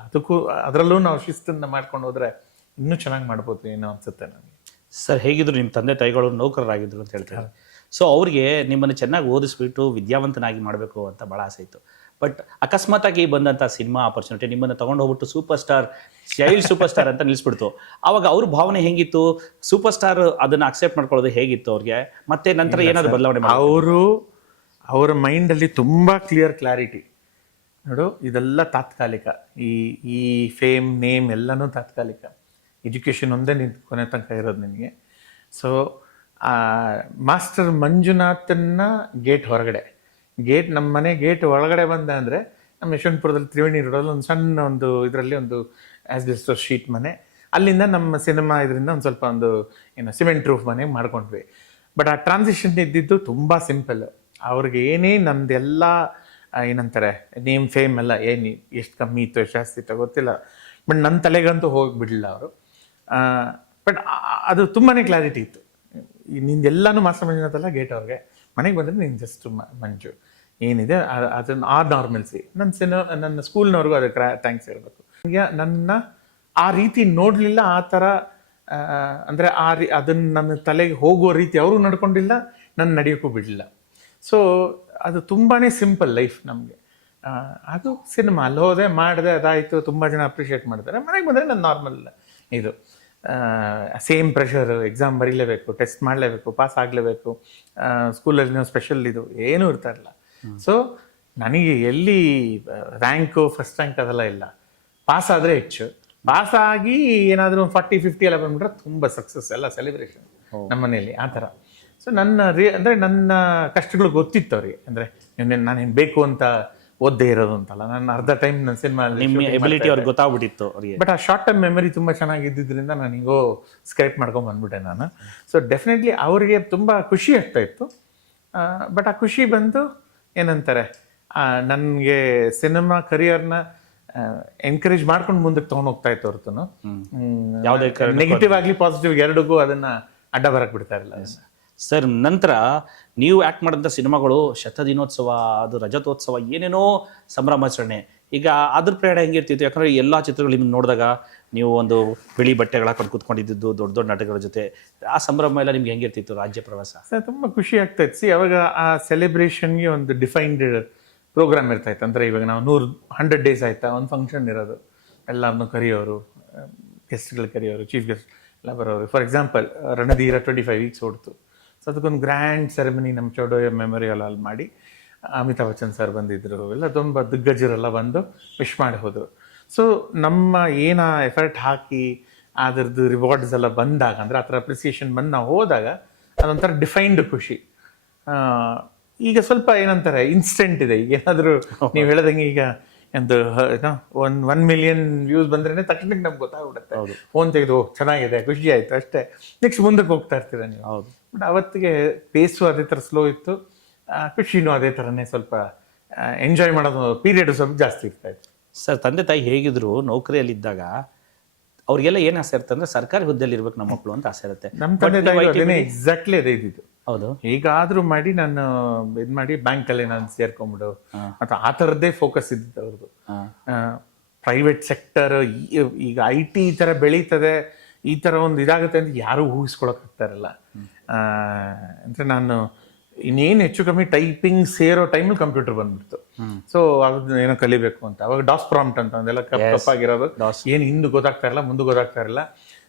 ಅದರಲ್ಲೂ ನಾವು ಶಿಸ್ತನ್ನು ಮಾಡ್ಕೊಂಡು ಹೋದ್ರೆ ಇನ್ನೂ ಚೆನ್ನಾಗಿ ಮಾಡ್ಬೋದು ಏನೋ ಅನ್ಸುತ್ತೆ ನನಗೆ. ಸರ್, ಹೇಗಿದ್ರು ನಿಮ್ಮ ತಂದೆ ತಾಯಿಗಳು ನೌಕರರಾಗಿದ್ರು ಅಂತ ಹೇಳ್ತಾರೆ. ಸೊ ಅವ್ರಿಗೆ ನಿಮ್ಮನ್ನು ಚೆನ್ನಾಗಿ ಓದಿಸ್ಬಿಟ್ಟು ವಿದ್ಯಾವಂತನಾಗಿ ಮಾಡಬೇಕು ಅಂತ ಭಾಳ ಆಸೆ ಇತ್ತು. ಬಟ್ ಅಕಸ್ಮಾತಾಗಿ ಬಂದಂಥ ಸಿನಿಮಾ ಆಪರ್ಚುನಿಟಿ ನಿಮ್ಮನ್ನು ತಗೊಂಡು ಹೋಗ್ಬಿಟ್ಟು ಚೈಲ್ಡ್ ಸೂಪರ್ ಸ್ಟಾರ್ ಅಂತ ನಿಲ್ಲಿಸ್ಬಿಡ್ತು. ಆವಾಗ ಅವ್ರ ಭಾವನೆ ಹೇಗಿತ್ತು? ಸೂಪರ್ ಸ್ಟಾರ್ ಅದನ್ನು ಅಕ್ಸೆಪ್ಟ್ ಮಾಡ್ಕೊಳ್ಳೋದು ಹೇಗಿತ್ತು ಅವ್ರಿಗೆ? ಮತ್ತೆ ನಂತರ ಏನಾದ್ರು ಬದಲಾವಣೆ? ಅವರ ಮೈಂಡಲ್ಲಿ ತುಂಬ ಕ್ಲಾರಿಟಿ. ನೋಡು, ಇದೆಲ್ಲ ತಾತ್ಕಾಲಿಕ. ಈ ಫೇಮ್, ನೇಮ್ ಎಲ್ಲನೂ ತಾತ್ಕಾಲಿಕ. ಎಜುಕೇಷನ್ ಒಂದೇ ಕೊನೆ ತನಕ ಇರೋದು ನಿನಗೆ. ಸೊ ಮಾಸ್ಟರ್ ಮಂಜುನಾಥನ್ನ ಗೇಟ್ ಹೊರಗಡೆ, ನಮ್ಮ ಮನೆ ಗೇಟ್ ಒಳಗಡೆ ಬಂದ ಅಂದರೆ ನಮ್ಮ ಯಶವಂತಪುರದಲ್ಲಿ ತ್ರಿವೇಣಿ ರೋಡಲ್ಲಿ ಒಂದು ಸಣ್ಣ ಒಂದು ಇದರಲ್ಲಿ ಒಂದು ಆಸ್ಬೆಸ್ಟೋಸ್ ಶೀಟ್ ಮನೆ. ಅಲ್ಲಿಂದ ನಮ್ಮ ಸಿನಿಮಾ ಇದರಿಂದ ಒಂದು ಸ್ವಲ್ಪ ಒಂದು ಸಿಮೆಂಟ್ ರೂಫ್ ಮನೆಗೆ ಮಾಡ್ಕೊಂಡ್ವಿ. ಬಟ್ ಆ ಟ್ರಾನ್ಸಿಷನ್ ಇದ್ದಿದ್ದು ತುಂಬ ಸಿಂಪಲ್. ಅವ್ರಿಗೆ ಏನೇ ನಮ್ದೆಲ್ಲ ಏನಂತಾರೆ ನೇಮ್ ಫೇಮ್ ಎಲ್ಲ ಏನು ಎಷ್ಟು ಕಮ್ಮಿ ಇತ್ತು ಎಷ್ಟು ಜಾಸ್ತಿ ಇತ್ತು ಗೊತ್ತಿಲ್ಲ. ಬಟ್ ನನ್ನ ತಲೆಗಂತೂ ಹೋಗಿಬಿಡಲಿಲ್ಲ ಅವರು. ಬಟ್ ಅದು ತುಂಬಾ ಕ್ಲಾರಿಟಿ ಇತ್ತು. ನಿಂದೆಲ್ಲಾನು ಮಾಸ್ಟರ್ ಮಂಜುನಾಥಲ್ಲ, ಗೇಟ್ ಅವ್ರಿಗೆ ಮನೆಗೆ ಬಂದರೆ ನೀನು ಜಸ್ಟ್ ಮಂಜು ಏನಿದೆ ಅದನ್ನು ಆ ನಾರ್ಮಲ್ಸಿ. ನನ್ನ ಸ್ಕೂಲ್ನವ್ರಿಗೂ ಅದಕ್ಕೆ ಥ್ಯಾಂಕ್ಸ್ ಹೇಳ್ಬೇಕು. ನನಗೆ ನನ್ನ ಆ ರೀತಿ ನೋಡಲಿಲ್ಲ, ಆ ಥರ ಅಂದರೆ ಅದನ್ನು ನನ್ನ ತಲೆಗೆ ಹೋಗೋ ರೀತಿ ಅವರು ನಡ್ಕೊಂಡಿಲ್ಲ, ನನ್ನ ನಡೆಯೋಕ್ಕೂ ಬಿಡಲಿಲ್ಲ. ಸೊ ಅದು ತುಂಬಾ ಸಿಂಪಲ್ ಲೈಫ್ ನಮಗೆ. ಅದು ಸಿನಿಮಾ ಅಲ್ಲಿ ಹೋದೆ, ಮಾಡಿದೆ, ಅದಾಯಿತು, ತುಂಬ ಜನ ಅಪ್ರಿಷಿಯೇಟ್ ಮಾಡ್ತಾರೆ. ಮನೆಗೆ ಬಂದರೆ ನನ್ನ ನಾರ್ಮಲ್ ಇದು ಸೇಮ್ ಪ್ರೆಷರ್, ಎಕ್ಸಾಮ್ ಬರೀಲೇಬೇಕು, ಟೆಸ್ಟ್ ಮಾಡಲೇಬೇಕು, ಪಾಸ್ ಆಗಲೇಬೇಕು, ಸ್ಕೂಲಲ್ಲಿ ನಾವು ಸ್ಪೆಷಲ್ ಇದು ಏನೂ ಇರ್ತಾ ಇರಲ್ಲ. ಸೊ ನನಗೆ ಎಲ್ಲಿ ರ್ಯಾಂಕು ಫಸ್ಟ್ ರ್ಯಾಂಕ್ ಅದೆಲ್ಲ ಇಲ್ಲ, ಪಾಸ್ ಆದರೆ ಹೆಚ್ಚು. ಪಾಸ್ ಆಗಿ ಏನಾದರೂ ಒಂದು 40-50 ಎಲ್ಲ ಬಂದ್ಬಿಟ್ರೆ ತುಂಬ ಸಕ್ಸಸ್, ಎಲ್ಲ ಸೆಲೆಬ್ರೇಷನ್ ನಮ್ಮ ಮನೇಲಿ ಆ ಥರ. ಸೊ ಅಂದರೆ ನನ್ನ ಕಷ್ಟಗಳು ಗೊತ್ತಿತ್ತು ಅವರಿಗೆ. ಅಂದರೆ ನಾನೇನು ಬೇಕು ಅಂತ ಓದ್ದೇ ಇರೋದು ಅಂತಲ್ಲ, ನಾನು ಅರ್ಧ ಟೈಮ್ ನನ್ನ ಸಿನಿಮಾ ಎಬಿಲಿಟಿ ಅವ್ರಿಗೆ ಗೊತ್ತಾಗ್ಬಿಟ್ಟಿತ್ತು ಅವರಿಗೆ. ಬಟ್ ಆ ಶಾರ್ಟ್ ಟರ್ಮ್ ಮೆಮರಿ ತುಂಬ ಚೆನ್ನಾಗಿದ್ದರಿಂದ ನಾನು ಹಿಂಗೋ ಸ್ಕ್ರೈಪ್ ಮಾಡ್ಕೊಂಡು ಬಂದ್ಬಿಟ್ಟೆ ನಾನು. ಸೊ ಡೆಫಿನೆಟ್ಲಿ ಅವರಿಗೆ ತುಂಬ ಖುಷಿ ಆಗ್ತಾ ಇತ್ತು. ಬಟ್ ಆ ಖುಷಿ ಬಂದು ಏನಂತಾರೆ ನನಗೆ ಸಿನಿಮಾ ಕರಿಯರ್ನ ಎನ್ಕರೇಜ್ ಮಾಡ್ಕೊಂಡು ಮುಂದಕ್ಕೆ ತೊಗೊಂಡು ಹೋಗ್ತಾ ಇತ್ತು ಹೊರತು ಯಾವುದೇ ನೆಗೆಟಿವ್ ಆಗಲಿ ಪಾಸಿಟಿವ್ ಎರಡಿಗೂ ಅದನ್ನ ಅಡ್ಡ ಬರಕ್ ಬಿಡ್ತಾ ಇರಲಿಲ್ಲ. ಸರ್, ನಂತರ ನೀವು ಆ್ಯಕ್ಟ್ ಮಾಡಿದಂಥ ಸಿನಿಮಾಗಳು ಶತದಿನೋತ್ಸವ, ಅದು ರಜತೋತ್ಸವ, ಏನೇನೋ ಸಂಭ್ರಮಾಚರಣೆ. ಈಗ ಅದ್ರ ಪ್ರಯಾಣ ಹೆಂಗಿರ್ತಿತ್ತು? ಯಾಕಂದರೆ ಎಲ್ಲ ಚಿತ್ರಗಳು ನಿಮ್ಮನ್ನು ನೋಡಿದಾಗ ನೀವು ಒಂದು ಬಿಳಿ ಬಟ್ಟೆಗಳು ಹಾಕೊಂಡು ಕೂತ್ಕೊಂಡಿದ್ದು ದೊಡ್ಡ ದೊಡ್ಡ ನಾಟಕಗಳ ಜೊತೆ, ಆ ಸಂಭ್ರಮ ಎಲ್ಲ ನಿಮ್ಗೆ ಹೆಂಗಿರ್ತಿತ್ತು ರಾಜ್ಯ ಪ್ರವಾಸ? ಸರ್, ತುಂಬ ಖುಷಿ ಆಗ್ತಾ ಇತ್ತು. ಅವಾಗ ಆ ಸೆಲೆಬ್ರೇಷನ್ಗೆ ಒಂದು ಡಿಫೈನ್ಡ್ ಪ್ರೋಗ್ರಾಮ್ ಇರ್ತಾ ಇತ್ತು. ಅಂದರೆ ಇವಾಗ ನಾವು 100 ಡೇಸ್ ಆಯ್ತಾ ಒಂದು ಫಂಕ್ಷನ್ ಇರೋದು, ಎಲ್ಲರನ್ನೂ ಕರೆಯೋರು, ಗೆಸ್ಟ್ಗಳು ಕರೆಯೋರು, ಚೀಫ್ ಗೆಸ್ಟ್ ಎಲ್ಲ ಬರೋರು. ಫಾರ್ ಎಕ್ಸಾಂಪಲ್ ರಣಧೀರ 25 ವೀಕ್ಸ್ ಓಡ್ತು. ಸೊ ಅದಕ್ಕೊಂದು ಗ್ರ್ಯಾಂಡ್ ಸೆರೆಮನಿ ನಮ್ಮ ಚೌಡಯ್ಯ ಮೆಮೊರಿಯಲ್ ಅಲ್ಲಿ ಮಾಡಿ ಅಮಿತಾಬ್ ಬಚ್ಚನ್ ಸರ್ ಬಂದಿದ್ದರು, ಎಲ್ಲ ತುಂಬ ದಿಗ್ಗಜರೆಲ್ಲ ಬಂದು ವಿಶ್ ಮಾಡಿ ಹೋದರು. ಸೊ ನಮ್ಮ ಏನೋ ಎಫರ್ಟ್ ಹಾಕಿ ಅದರದ್ದು ರಿವಾರ್ಡ್ಸ್ ಎಲ್ಲ ಬಂದಾಗ, ಅಂದರೆ ಆ ಥರ ಅಪ್ರಿಸಿಯೇಷನ್ ಬಂದು ನಾವು ಹೋದಾಗ ಅದೊಂಥರ ಡಿಫೈನ್ಡ್ ಖುಷಿ. ಈಗ ಸ್ವಲ್ಪ ಏನಂತಾರೆ ಇನ್ಸ್ಟೆಂಟ್ ಇದೆ. ಈಗ ಏನಾದರೂ ನೀವು ಹೇಳದಂಗೆ ಈಗ ಒಂದು 1 ಮಿಲಿಯನ್ ವ್ಯೂಸ್ ಬಂದ್ರೇ ತಕ್ಷಣಕ್ಕೆ ನಮ್ಗೆ ಗೊತ್ತಾಗ್ಬಿಡುತ್ತೆ. ಫೋನ್ ತೆಗೆದು ಚೆನ್ನಾಗಿದೆ, ಖುಷಿ ಆಯಿತು, ಅಷ್ಟೇ, ನೆಕ್ಸ್ಟ್ ಮುಂದಕ್ಕೆ ಹೋಗ್ತಾ ಇರ್ತೀರ ನೀವು. ಹೌದು. ಬಟ್ ಅವತ್ತಿಗೆ ಪೇಸು ಅದೇ ಥರ ಸ್ಲೋ ಇತ್ತು. ಖುಷಿನೂ ಅದೇ ಥರನೇ ಸ್ವಲ್ಪ ಎಂಜಾಯ್ ಮಾಡೋದು ಪೀರಿಯಡ್ ಸ್ವಲ್ಪ ಜಾಸ್ತಿ ಇರ್ತಾ ಇತ್ತು. ಸರ್ ತಂದೆ ತಾಯಿ ಹೇಗಿದ್ರು ನೌಕರಿಯಲ್ಲಿದ್ದಾಗ ಅವ್ರಿಗೆಲ್ಲ ಏನು ಆಸೆ ಇರುತ್ತೆ ಅಂದ್ರೆ ಸರ್ಕಾರಿ ಹುದ್ದೆಯಲ್ಲಿ ಇರ್ಬೇಕು ನಮ್ಮ ಮಕ್ಕಳು ಅಂತ ಆಸೆ ಇರುತ್ತೆ. ನಮ್ಮ ತಂದೆ ತಾಯಿ ಅದೇನೇ ಎಕ್ಸಾಕ್ಟ್ಲಿ ಅದೇ ಇದ್ದಿದ್ದು. ಹೌದು, ಹೇಗಾದ್ರೂ ಮಾಡಿ ನಾನು ಇದು ಮಾಡಿ ಬ್ಯಾಂಕಲ್ಲಿ ನಾನು ಸೇರ್ಕೊಂಬಿಡು ಅಥವಾ ಆ ಥರದ್ದೇ ಫೋಕಸ್ ಇದ್ದಿದ್ದು ಅವ್ರದ್ದು. ಪ್ರೈವೇಟ್ ಸೆಕ್ಟರ್ ಈಗ IT ಈ ಥರ ಬೆಳೀತದೆ, ಈ ಥರ ಒಂದು ಇದಾಗುತ್ತೆ ಅಂತ ಯಾರೂ ಊಹಿಸ್ಕೊಳಕ್ ಆಗ್ತಾರಲ್ಲ. ಅಂದರೆ ನಾನು ಇನ್ನೇನು ಹೆಚ್ಚು ಕಮ್ಮಿ ಟೈಪಿಂಗ್ ಸೇರೋ ಟೈಮಲ್ಲಿ ಕಂಪ್ಯೂಟರ್ ಬಂದ್ಬಿಡ್ತು. ಸೊ ಅದು ಏನೋ ಕಲಿಬೇಕು ಅಂತ ಅವಾಗ ಡಾಸ್ ಪ್ರಾಂಪ್ಟ್ ಅಂತ ಒಂದೆಲ್ಲ ಕಪ್ಪಾಗಿರೋದು, ಏನು ಹಿಂದೆ ಗೊತ್ತಾಗ್ತಾ ಇರಲ್ಲ, ಮುಂದೆ ಗೊತ್ತಾಗ್ತಾ ಇರಲ್ಲ.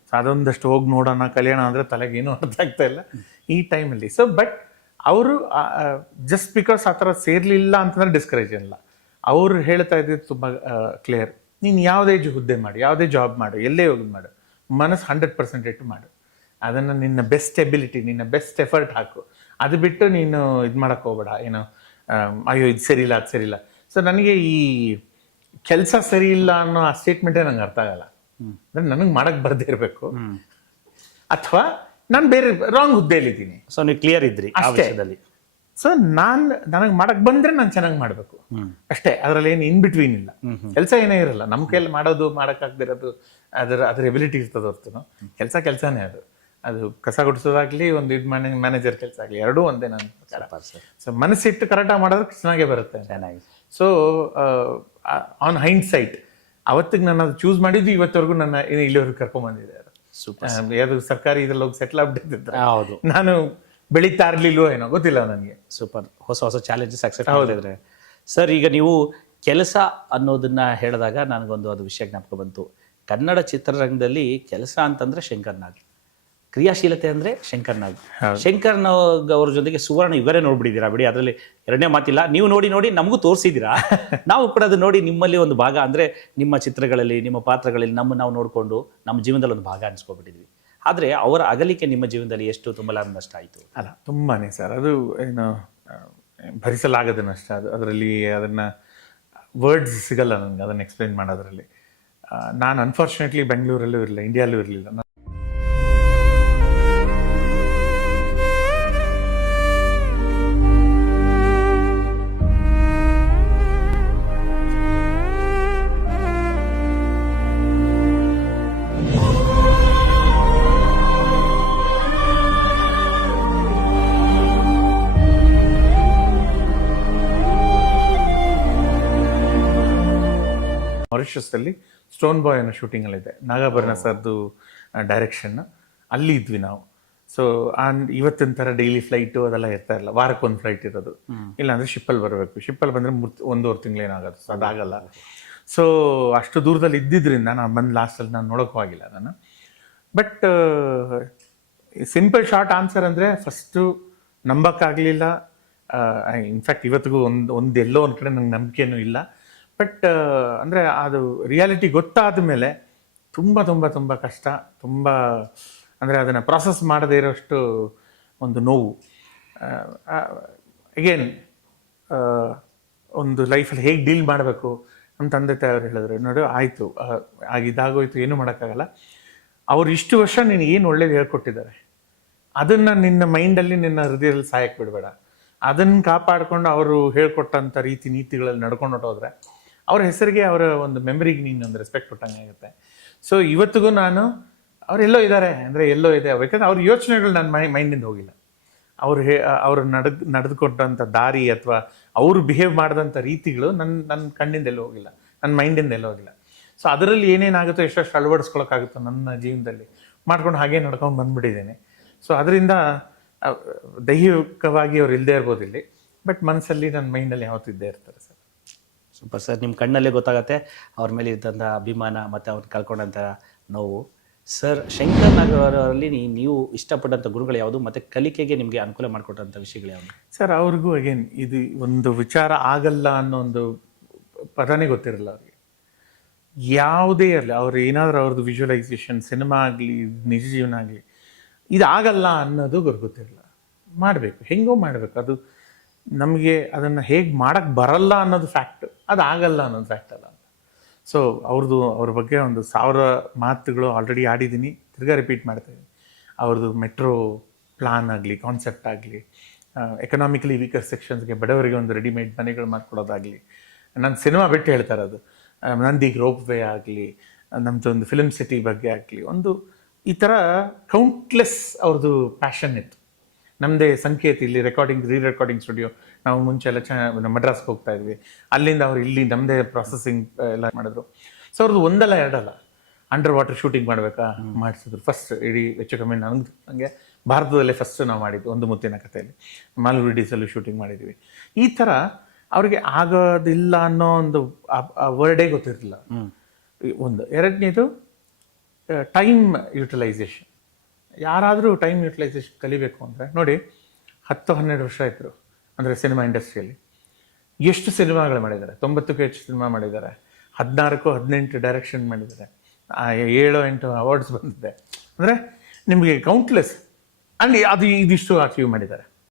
ಸೊ ಅದೊಂದಷ್ಟು ಹೋಗಿ ನೋಡೋಣ ಕಲಿಯೋಣ ಅಂದರೆ ತಲೆಗೆ ಏನೂ ಅರ್ಥ ಆಗ್ತಾ ಇಲ್ಲ ಈ ಟೈಮಲ್ಲಿ. ಸೊ ಬಟ್ ಅವರು ಜಸ್ಟ್ ಬಿಕಾಸ್ ಆ ಥರ ಸೇರ್ಲಿಲ್ಲ ಅಂತಂದ್ರೆ ಡಿಸ್ಕರೇಜ್ ಇಲ್ಲ. ಅವರು ಹೇಳ್ತಾ ಇದ್ದಿದ್ದು ತುಂಬ ಕ್ಲಿಯರ್, ನೀನು ಯಾವುದೇ ಹುದ್ದೆ ಮಾಡು, ಯಾವುದೇ ಜಾಬ್ ಮಾಡು, ಎಲ್ಲೇ ಹೋಗಿ ಮಾಡು, ಮನಸ್ಸು 100% ಇಟ್ಟು ಮಾಡು. ಅದನ್ನು ನಿನ್ನ ಬೆಸ್ಟ್ ಎಬಿಲಿಟಿ, ನಿನ್ನ ಬೆಸ್ಟ್ ಎಫರ್ಟ್ ಹಾಕು. ಅದು ಬಿಟ್ಟು ನೀನು ಇದು ಮಾಡೋಕ್ಕೆ ಹೋಗ್ಬೇಡ, ಏನು ಅಯ್ಯೋ ಇದು ಸರಿ ಇಲ್ಲ ಅದು ಸರಿ ಇಲ್ಲ. ಸೊ ನನಗೆ ಈ ಕೆಲಸ ಸರಿ ಇಲ್ಲ ಅನ್ನೋ ಆ ಸ್ಟೇಟ್ಮೆಂಟೇ ನಂಗೆ ಅರ್ಥ ಆಗಲ್ಲ. ಅಂದರೆ ನನಗೆ ಮಾಡಕ್ಕೆ ಬರದೇ ಇರಬೇಕು, ಅಥವಾ ನಾನು ಬೇರೆ ರಾಂಗ್ ಹುದ್ದೆಯಲ್ಲಿದ್ದೀನಿ. ಸೊ ನೀವು ಕ್ಲಿಯರ್ ಇದ್ರಿ ಆ ಅಷ್ಟೇ. ವಿಷಯದಲ್ಲಿ. ಸೊ ನನಗೆ ಮಾಡಕ್ಕೆ ಬಂದ್ರೆ ನಾನು ಚೆನ್ನಾಗಿ ಮಾಡಬೇಕು ಅಷ್ಟೇ. ಅದರಲ್ಲಿ ಏನು ಇನ್ ಬಿಟ್ವೀನ್ ಇಲ್ಲ. ಕೆಲಸ ಏನೇ ಇರಲ್ಲ, ನಮ್ಮ ಕೈಯಲ್ಲಿ ಮಾಡೋದು ಮಾಡೋಕ್ಕಾಗದಿರೋದು ಅದರ ಎಬಿಲಿಟಿ ಇರ್ತದೆ ಹೊರತು ಕೆಲಸನೇ ಅದು ಕಸ ಗುಡಿಸೋದಾಗ್ಲಿ, ಒಂದು ಇದು ಮ್ಯಾನೇಜರ್ ಕೆಲಸ ಆಗಲಿ, ಎರಡೂ ಒಂದೇ ನನ್ನ ಪ್ರಕಾರ. ಸೊ ಮನಸ್ಸಿಟ್ಟು ಕರೆಕ್ಟಾಗಿ ಮಾಡೋದಕ್ಕೆ ಚೆನ್ನಾಗೇ ಬರುತ್ತೆ. ಚೆನ್ನಾಗಿ. ಸೊ ಆನ್ ಹೈಂಡ್ ಸೈಟ್ ಅವತ್ತಿಗೆ ನಾನು ಅದು ಚೂಸ್ ಮಾಡಿದ್ದು ಇವತ್ತವರೆಗೂ ನನ್ನ ಇಲ್ಲಿವರೆಗೂ ಕರ್ಕೊಂಡ್ಬಂದಿದೆ. ಅದು ಸರ್ಕಾರಿ ಇದ್ರಲ್ಲಿ ಹೋಗಿ ಸೆಟ್ಲ್ ಆಗ್ಬಿಟ್ಟಿದ್ರೆ ಹೌದು, ನಾನು ಬೆಳೀತಾ ಇರ್ಲಿಲ್ವೋ ಏನೋ ಗೊತ್ತಿಲ್ಲ ನನಗೆ. ಸೂಪರ್. ಹೊಸ ಚಾಲೆಂಜಸ್ ಅಕ್ಸೆಪ್ಟ್ ಮಾಡಿದ್ರೆ ಸರ್. ಈಗ ನೀವು ಕೆಲಸ ಅನ್ನೋದನ್ನ ಹೇಳಿದಾಗ ನನಗೊಂದು ಅದು ವಿಷಯ ಜ್ಞಾಪಕ ಬಂತು. ಕನ್ನಡ ಚಿತ್ರರಂಗದಲ್ಲಿ ಕೆಲಸ ಅಂತಂದ್ರೆ ಶಂಕರ್ ನಾಗ್, ಕ್ರಿಯಾಶೀಲತೆ ಅಂದ್ರೆ ಶಂಕರ್ ನಾಗ್. ಶಂಕರ್ ನಾಗ್ ಅವ್ರ ಜೊತೆಗೆ ಸುವರ್ಣ ಯುಗರೇ ನೋಡ್ಬಿಟ್ಟಿದ್ದೀರಾ ಬಿಡಿ, ಅದರಲ್ಲಿ ಎರಡನೇ ಮಾತಿಲ್ಲ. ನೀವು ನೋಡಿ ನಮಗೂ ತೋರಿಸಿದ್ದೀರಾ, ನಾವು ಕೂಡ ಅದು ನೋಡಿ ನಿಮ್ಮಲ್ಲಿ ಒಂದು ಭಾಗ, ಅಂದ್ರೆ ನಿಮ್ಮ ಚಿತ್ರಗಳಲ್ಲಿ, ನಿಮ್ಮ ಪಾತ್ರಗಳಲ್ಲಿ ನಾವು ನೋಡಿಕೊಂಡು ನಮ್ಮ ಜೀವನದಲ್ಲಿ ಒಂದು ಭಾಗ ಅನ್ಸ್ಕೊಬಿಟ್ಟಿದ್ವಿ. ಆದರೆ ಅವರ ಅಗಲಿಕೆ ನಿಮ್ಮ ಜೀವನದಲ್ಲಿ ಎಷ್ಟು ತುಂಬಲಾರದ ನಷ್ಟ ಆಯಿತು? ಅಲ್ಲ, ತುಂಬಾನೇ ಸರ್. ಅದು ಏನು ಭರಿಸಲಾಗದ ನಷ್ಟ. ಅದರಲ್ಲಿ ಅದನ್ನು ವರ್ಡ್ಸ್ ಸಿಗಲ್ಲ ನನಗೆ ಅದನ್ನು ಎಕ್ಸ್ಪ್ಲೈನ್ ಮಾಡೋದ್ರಲ್ಲಿ. ನಾನು ಅನ್ಫಾರ್ಚುನೇಟ್ಲಿ ಬೆಂಗಳೂರಲ್ಲೂ ಇರಲಿಲ್ಲ, ಇಂಡಿಯಾಲ್ಲೂ ಇರಲಿಲ್ಲ. ಮಾರಿಷಸ್ಸಲ್ಲಿ ಸ್ಟೋನ್ ಬಾಯ್ ಅನ್ನೋ ಶೂಟಿಂಗಲ್ಲಿದೆ, ನಾಗಾಭರಣ ಸರ್ದು ಡೈರೆಕ್ಷನ್. ಅಲ್ಲಿ ಇದ್ವಿ ನಾವು. ಸೊ ಇವತ್ತಿನ ಥರ ಡೈಲಿ ಫ್ಲೈಟು ಅದೆಲ್ಲ ಇರ್ತಾ ಇರಲ್ಲ, ವಾರಕ್ಕೊಂದು ಫ್ಲೈಟ್ ಇರೋದು. ಇಲ್ಲಾಂದರೆ ಶಿಪ್ಪಲ್ಲಿ ಬರಬೇಕು. ಶಿಪ್ಪಲ್ಲಿ ಬಂದರೆ 1.5 ತಿಂಗಳೇನಾಗೋದು, ಸೊ ಅದಾಗಲ್ಲ. ಸೊ ಅಷ್ಟು ದೂರದಲ್ಲಿ ಇದ್ದಿದ್ದರಿಂದ ನಾನು ಬಂದು ಲಾಸ್ಟಲ್ಲಿ ನಾನು ನೋಡೋಕ್ಕೂ ಆಗಿಲ್ಲ ನಾನು. ಬಟ್ ಸಿಂಪಲ್ ಶಾರ್ಟ್ ಆನ್ಸರ್ ಅಂದರೆ ಫಸ್ಟು ನಂಬಕ್ಕಾಗಲಿಲ್ಲ. ಇನ್ಫ್ಯಾಕ್ಟ್ ಇವತ್ತಿಗೂ ಒಂದು ಎಲ್ಲೋ ಒಂದು ಕಡೆ ನಂಗೆ ನಂಬಿಕೆನೂ ಇಲ್ಲ. ಬಟ್ ಅಂದರೆ ಅದು ರಿಯಾಲಿಟಿ ಗೊತ್ತಾದ ಮೇಲೆ ತುಂಬ ತುಂಬ ತುಂಬ ಕಷ್ಟ, ತುಂಬ ಅಂದರೆ ಅದನ್ನು ಪ್ರಾಸೆಸ್ ಮಾಡದೇ ಇರೋಷ್ಟು ಒಂದು ನೋವು. ಅಗೇನ್ ಒಂದು ಲೈಫಲ್ಲಿ ಹೇಗೆ ಡೀಲ್ ಮಾಡಬೇಕು ನಮ್ಮ ತಂದೆ ತಾಯಿಯವ್ರು ಹೇಳಿದ್ರು, ನೋಡು ಆಯಿತು, ಇದಾಗೋಯ್ತು, ಏನೂ ಮಾಡೋಕ್ಕಾಗಲ್ಲ. ಅವ್ರು ಇಷ್ಟು ವರ್ಷ ನೀನು ಏನು ಒಳ್ಳೇದು ಹೇಳ್ಕೊಟ್ಟಿದ್ದಾರೆ, ಅದನ್ನು ನಿನ್ನ ಮೈಂಡಲ್ಲಿ, ನಿನ್ನ ಹೃದಯದಲ್ಲಿ ಸಾಯಕ್ಕೆ ಬಿಡಬೇಡ. ಅದನ್ನು ಕಾಪಾಡಿಕೊಂಡು ಅವರು ಹೇಳ್ಕೊಟ್ಟಂಥ ರೀತಿ ನೀತಿಗಳಲ್ಲಿ ನಡ್ಕೊಂಡು ಹೊಟ್ಟೋದ್ರೆ ಅವ್ರ ಹೆಸರಿಗೆ, ಅವರ ಒಂದು ಮೆಮರಿಗೆ ನೀನು ಒಂದು ರೆಸ್ಪೆಕ್ಟ್ ಕೊಟ್ಟಂಗೆ ಆಗುತ್ತೆ. ಸೊ ಇವತ್ತಿಗೂ ನಾನು ಅವರೆಲ್ಲೋ ಇದ್ದಾರೆ ಅಂದರೆ ಎಲ್ಲೋ ಇದೆ, ಯಾಕಂದರೆ ಅವ್ರ ಯೋಚನೆಗಳು ನನ್ನ ಮೈಂಡಿಂದ ಹೋಗಿಲ್ಲ. ಅವರು ನಡೆದುಕೊಟ್ಟಂಥ ದಾರಿ ಅಥವಾ ಅವರು ಬಿಹೇವ್ ಮಾಡಿದಂಥ ರೀತಿಗಳು ನನ್ನ ಕಣ್ಣಿಂದ ಎಲ್ಲೂ ಹೋಗಿಲ್ಲ, ನನ್ನ ಮೈಂಡಿಂದ ಎಲ್ಲೂ ಹೋಗಿಲ್ಲ. ಸೊ ಅದರಲ್ಲಿ ಏನೇನಾಗುತ್ತೋ ಎಷ್ಟಷ್ಟು ಅಳವಡಿಸ್ಕೊಳಕ್ಕಾಗುತ್ತೋ ನನ್ನ ಜೀವನದಲ್ಲಿ ಮಾಡ್ಕೊಂಡು ಹಾಗೇ ನಡ್ಕೊಂಡು ಬಂದ್ಬಿಟ್ಟಿದ್ದೇನೆ. ಸೊ ಅದರಿಂದ ದೈಹಿಕವಾಗಿ ಅವ್ರು ಇಲ್ಲದೆ ಇರ್ಬೋದು ಇಲ್ಲಿ, ಬಟ್ ಮನಸ್ಸಲ್ಲಿ ನನ್ನ ಮೈಂಡಲ್ಲಿ ಯಾವತ್ತೂ ಇದ್ದೇ ಇರ್ತಾರೆ ಸರ್. Super sir. ನಿಮ್ಮ ಕಣ್ಣಲ್ಲೇ ಗೊತ್ತಾಗತ್ತೆ ಅವ್ರ ಮೇಲೆ ಇದ್ದಂಥ ಅಭಿಮಾನ ಮತ್ತು ಅವ್ರು ಕಳ್ಕೊಂಡಂಥ ನೋವು. ಸರ್, ಶಂಕರ್ ನಾಗ್ ಅವರಲ್ಲಿ ನೀವು ಇಷ್ಟಪಟ್ಟಂಥ ಗುರುಗಳು ಯಾವುದು ಮತ್ತು ಕಲಿಕೆಗೆ ನಿಮಗೆ ಅನುಕೂಲ ಮಾಡಿಕೊಟ್ಟಂಥ ವಿಷಯಗಳು ಯಾವುದು? ಸರ್, ಅವ್ರಿಗೂ ಅಗೇನ್ ಇದು ಒಂದು ವಿಚಾರ ಆಗಲ್ಲ ಅನ್ನೋ ಒಂದು ಪದನೇ ಗೊತ್ತಿರಲ್ಲ ಅವ್ರಿಗೆ. ಯಾವುದೇ ಇರಲಿ, ಅವ್ರು ಏನಾದರೂ ಅವ್ರದ್ದು ವಿಜುವಲೈಸೇಷನ್, ಸಿನಿಮಾ ಆಗಲಿ, ನಿಜ ಜೀವನ ಆಗಲಿ, ಇದಾಗಲ್ಲ ಅನ್ನೋದು ಗೊತ್ತಿರಲ್ಲ. ಮಾಡಬೇಕು, ಹೆಂಗೋ ಮಾಡಬೇಕು. ಅದು ನಮಗೆ ಅದನ್ನು ಹೇಗೆ ಮಾಡೋಕ್ಕೆ ಬರಲ್ಲ ಅನ್ನೋದು ಫ್ಯಾಕ್ಟ್, ಅದು ಆಗಲ್ಲ ಅನ್ನೋದು ಫ್ಯಾಕ್ಟ್ ಅಲ್ಲ. ಸೊ ಅವ್ರ ಬಗ್ಗೆ 1000 ಮಾತುಗಳು ಆಲ್ರೆಡಿ ಆಡಿದ್ದೀನಿ, ತಿರ್ಗಾ ರಿಪೀಟ್ ಮಾಡ್ತಾಯಿದ್ದೀನಿ. ಅವ್ರದ್ದು ಮೆಟ್ರೋ ಪ್ಲಾನ್ ಆಗಲಿ, ಕಾನ್ಸೆಪ್ಟ್ ಆಗಲಿ, ಎಕನಾಮಿಕಲಿ ವೀಕರ್ ಸೆಕ್ಷನ್ಸ್ಗೆ ಬಡವರಿಗೆ ಒಂದು ರೆಡಿಮೇಡ್ ಮನೆಗಳು ಮಾಡಿಕೊಡೋದಾಗಲಿ, ನಾನು ಸಿನಿಮಾ ಬಿಟ್ಟು ಹೇಳ್ತಾ ಇರೋದು, ನಂದೀಗ ರೋಪ್ ವೇ ಆಗಲಿ, ನಮ್ಮದು ಒಂದು ಫಿಲ್ಮ್ ಸಿಟಿ ಬಗ್ಗೆ ಆಗಲಿ, ಒಂದು ಈ ಥರ ಕೌಂಟ್ಲೆಸ್ ಅವ್ರದ್ದು ಪ್ಯಾಷನ್ ಇತ್ತು. ನಮ್ಮದೇ ಸಂಕೇತ್ ಇಲ್ಲಿ ರೀ-ರೆಕಾರ್ಡಿಂಗ್ ಸ್ಟುಡಿಯೋ, ನಾವು ಮುಂಚೆ ಎಲ್ಲ ಮಡ್ರಾಸ್ಗೆ ಹೋಗ್ತಾ ಇದ್ವಿ, ಅಲ್ಲಿಂದ ಅವ್ರು ಇಲ್ಲಿ ನಮ್ಮದೇ ಪ್ರಾಸೆಸಿಂಗ್ ಎಲ್ಲ ಮಾಡಿದ್ರು. ಸೊ ಅವ್ರದ್ದು ಒಂದಲ್ಲ ಎರಡಲ್ಲ ಅಂಡರ್ ವಾಟರ್ ಶೂಟಿಂಗ್ ಮಾಡಬೇಕಾ ಮಾಡಿಸಿದ್ರು. ಫಸ್ಟ್ ಇಡೀ ಹೆಚ್ಚು ಕಮ್ಮಿ ನನಗೆ ಭಾರತದಲ್ಲೇ ಫಸ್ಟ್ ನಾವು ಮಾಡಿದ್ದು ಒಂದು ಮುತ್ತಿನ ಕಥೆಯಲ್ಲಿ, ಮಾಲ್ಗುಡಿ ಡೀಸಲ್ಲೂ ಶೂಟಿಂಗ್ ಮಾಡಿದ್ವಿ. ಈ ಥರ ಅವ್ರಿಗೆ ಆಗೋದಿಲ್ಲ ಅನ್ನೋ ಒಂದು ವರ್ಡೇ ಗೊತ್ತಿರಲಿಲ್ಲ. ಒಂದು ಎರಡನೇದು ಟೈಮ್ ಯುಟಿಲೈಸೇಷನ್. ಯಾರಾದರೂ ಟೈಮ್ ಯುಟಿಲೈಸೇಷನ್ ಕಲಿಬೇಕು ಅಂದರೆ ನೋಡಿ, 10-12 ವರ್ಷ ಇದ್ದರು ಅಂದರೆ ಸಿನಿಮಾ ಇಂಡಸ್ಟ್ರಿಯಲ್ಲಿ ಎಷ್ಟು ಸಿನಿಮಾಗಳು ಮಾಡಿದ್ದಾರೆ, 90ಕ್ಕೂ ಹೆಚ್ಚು ಸಿನಿಮಾ ಮಾಡಿದ್ದಾರೆ, 14-18 ಡೈರೆಕ್ಷನ್ ಮಾಡಿದ್ದಾರೆ, 7-8 ಅವಾರ್ಡ್ಸ್ ಬಂದಿದೆ. ಅಂದರೆ ನಿಮಗೆ ಕೌಂಟ್ಲೆಸ್ ಆ್ಯಂಡ್ ಇದಿಷ್ಟು ಅಚೀವ್ ಮಾಡಿದ್ದಾರೆ.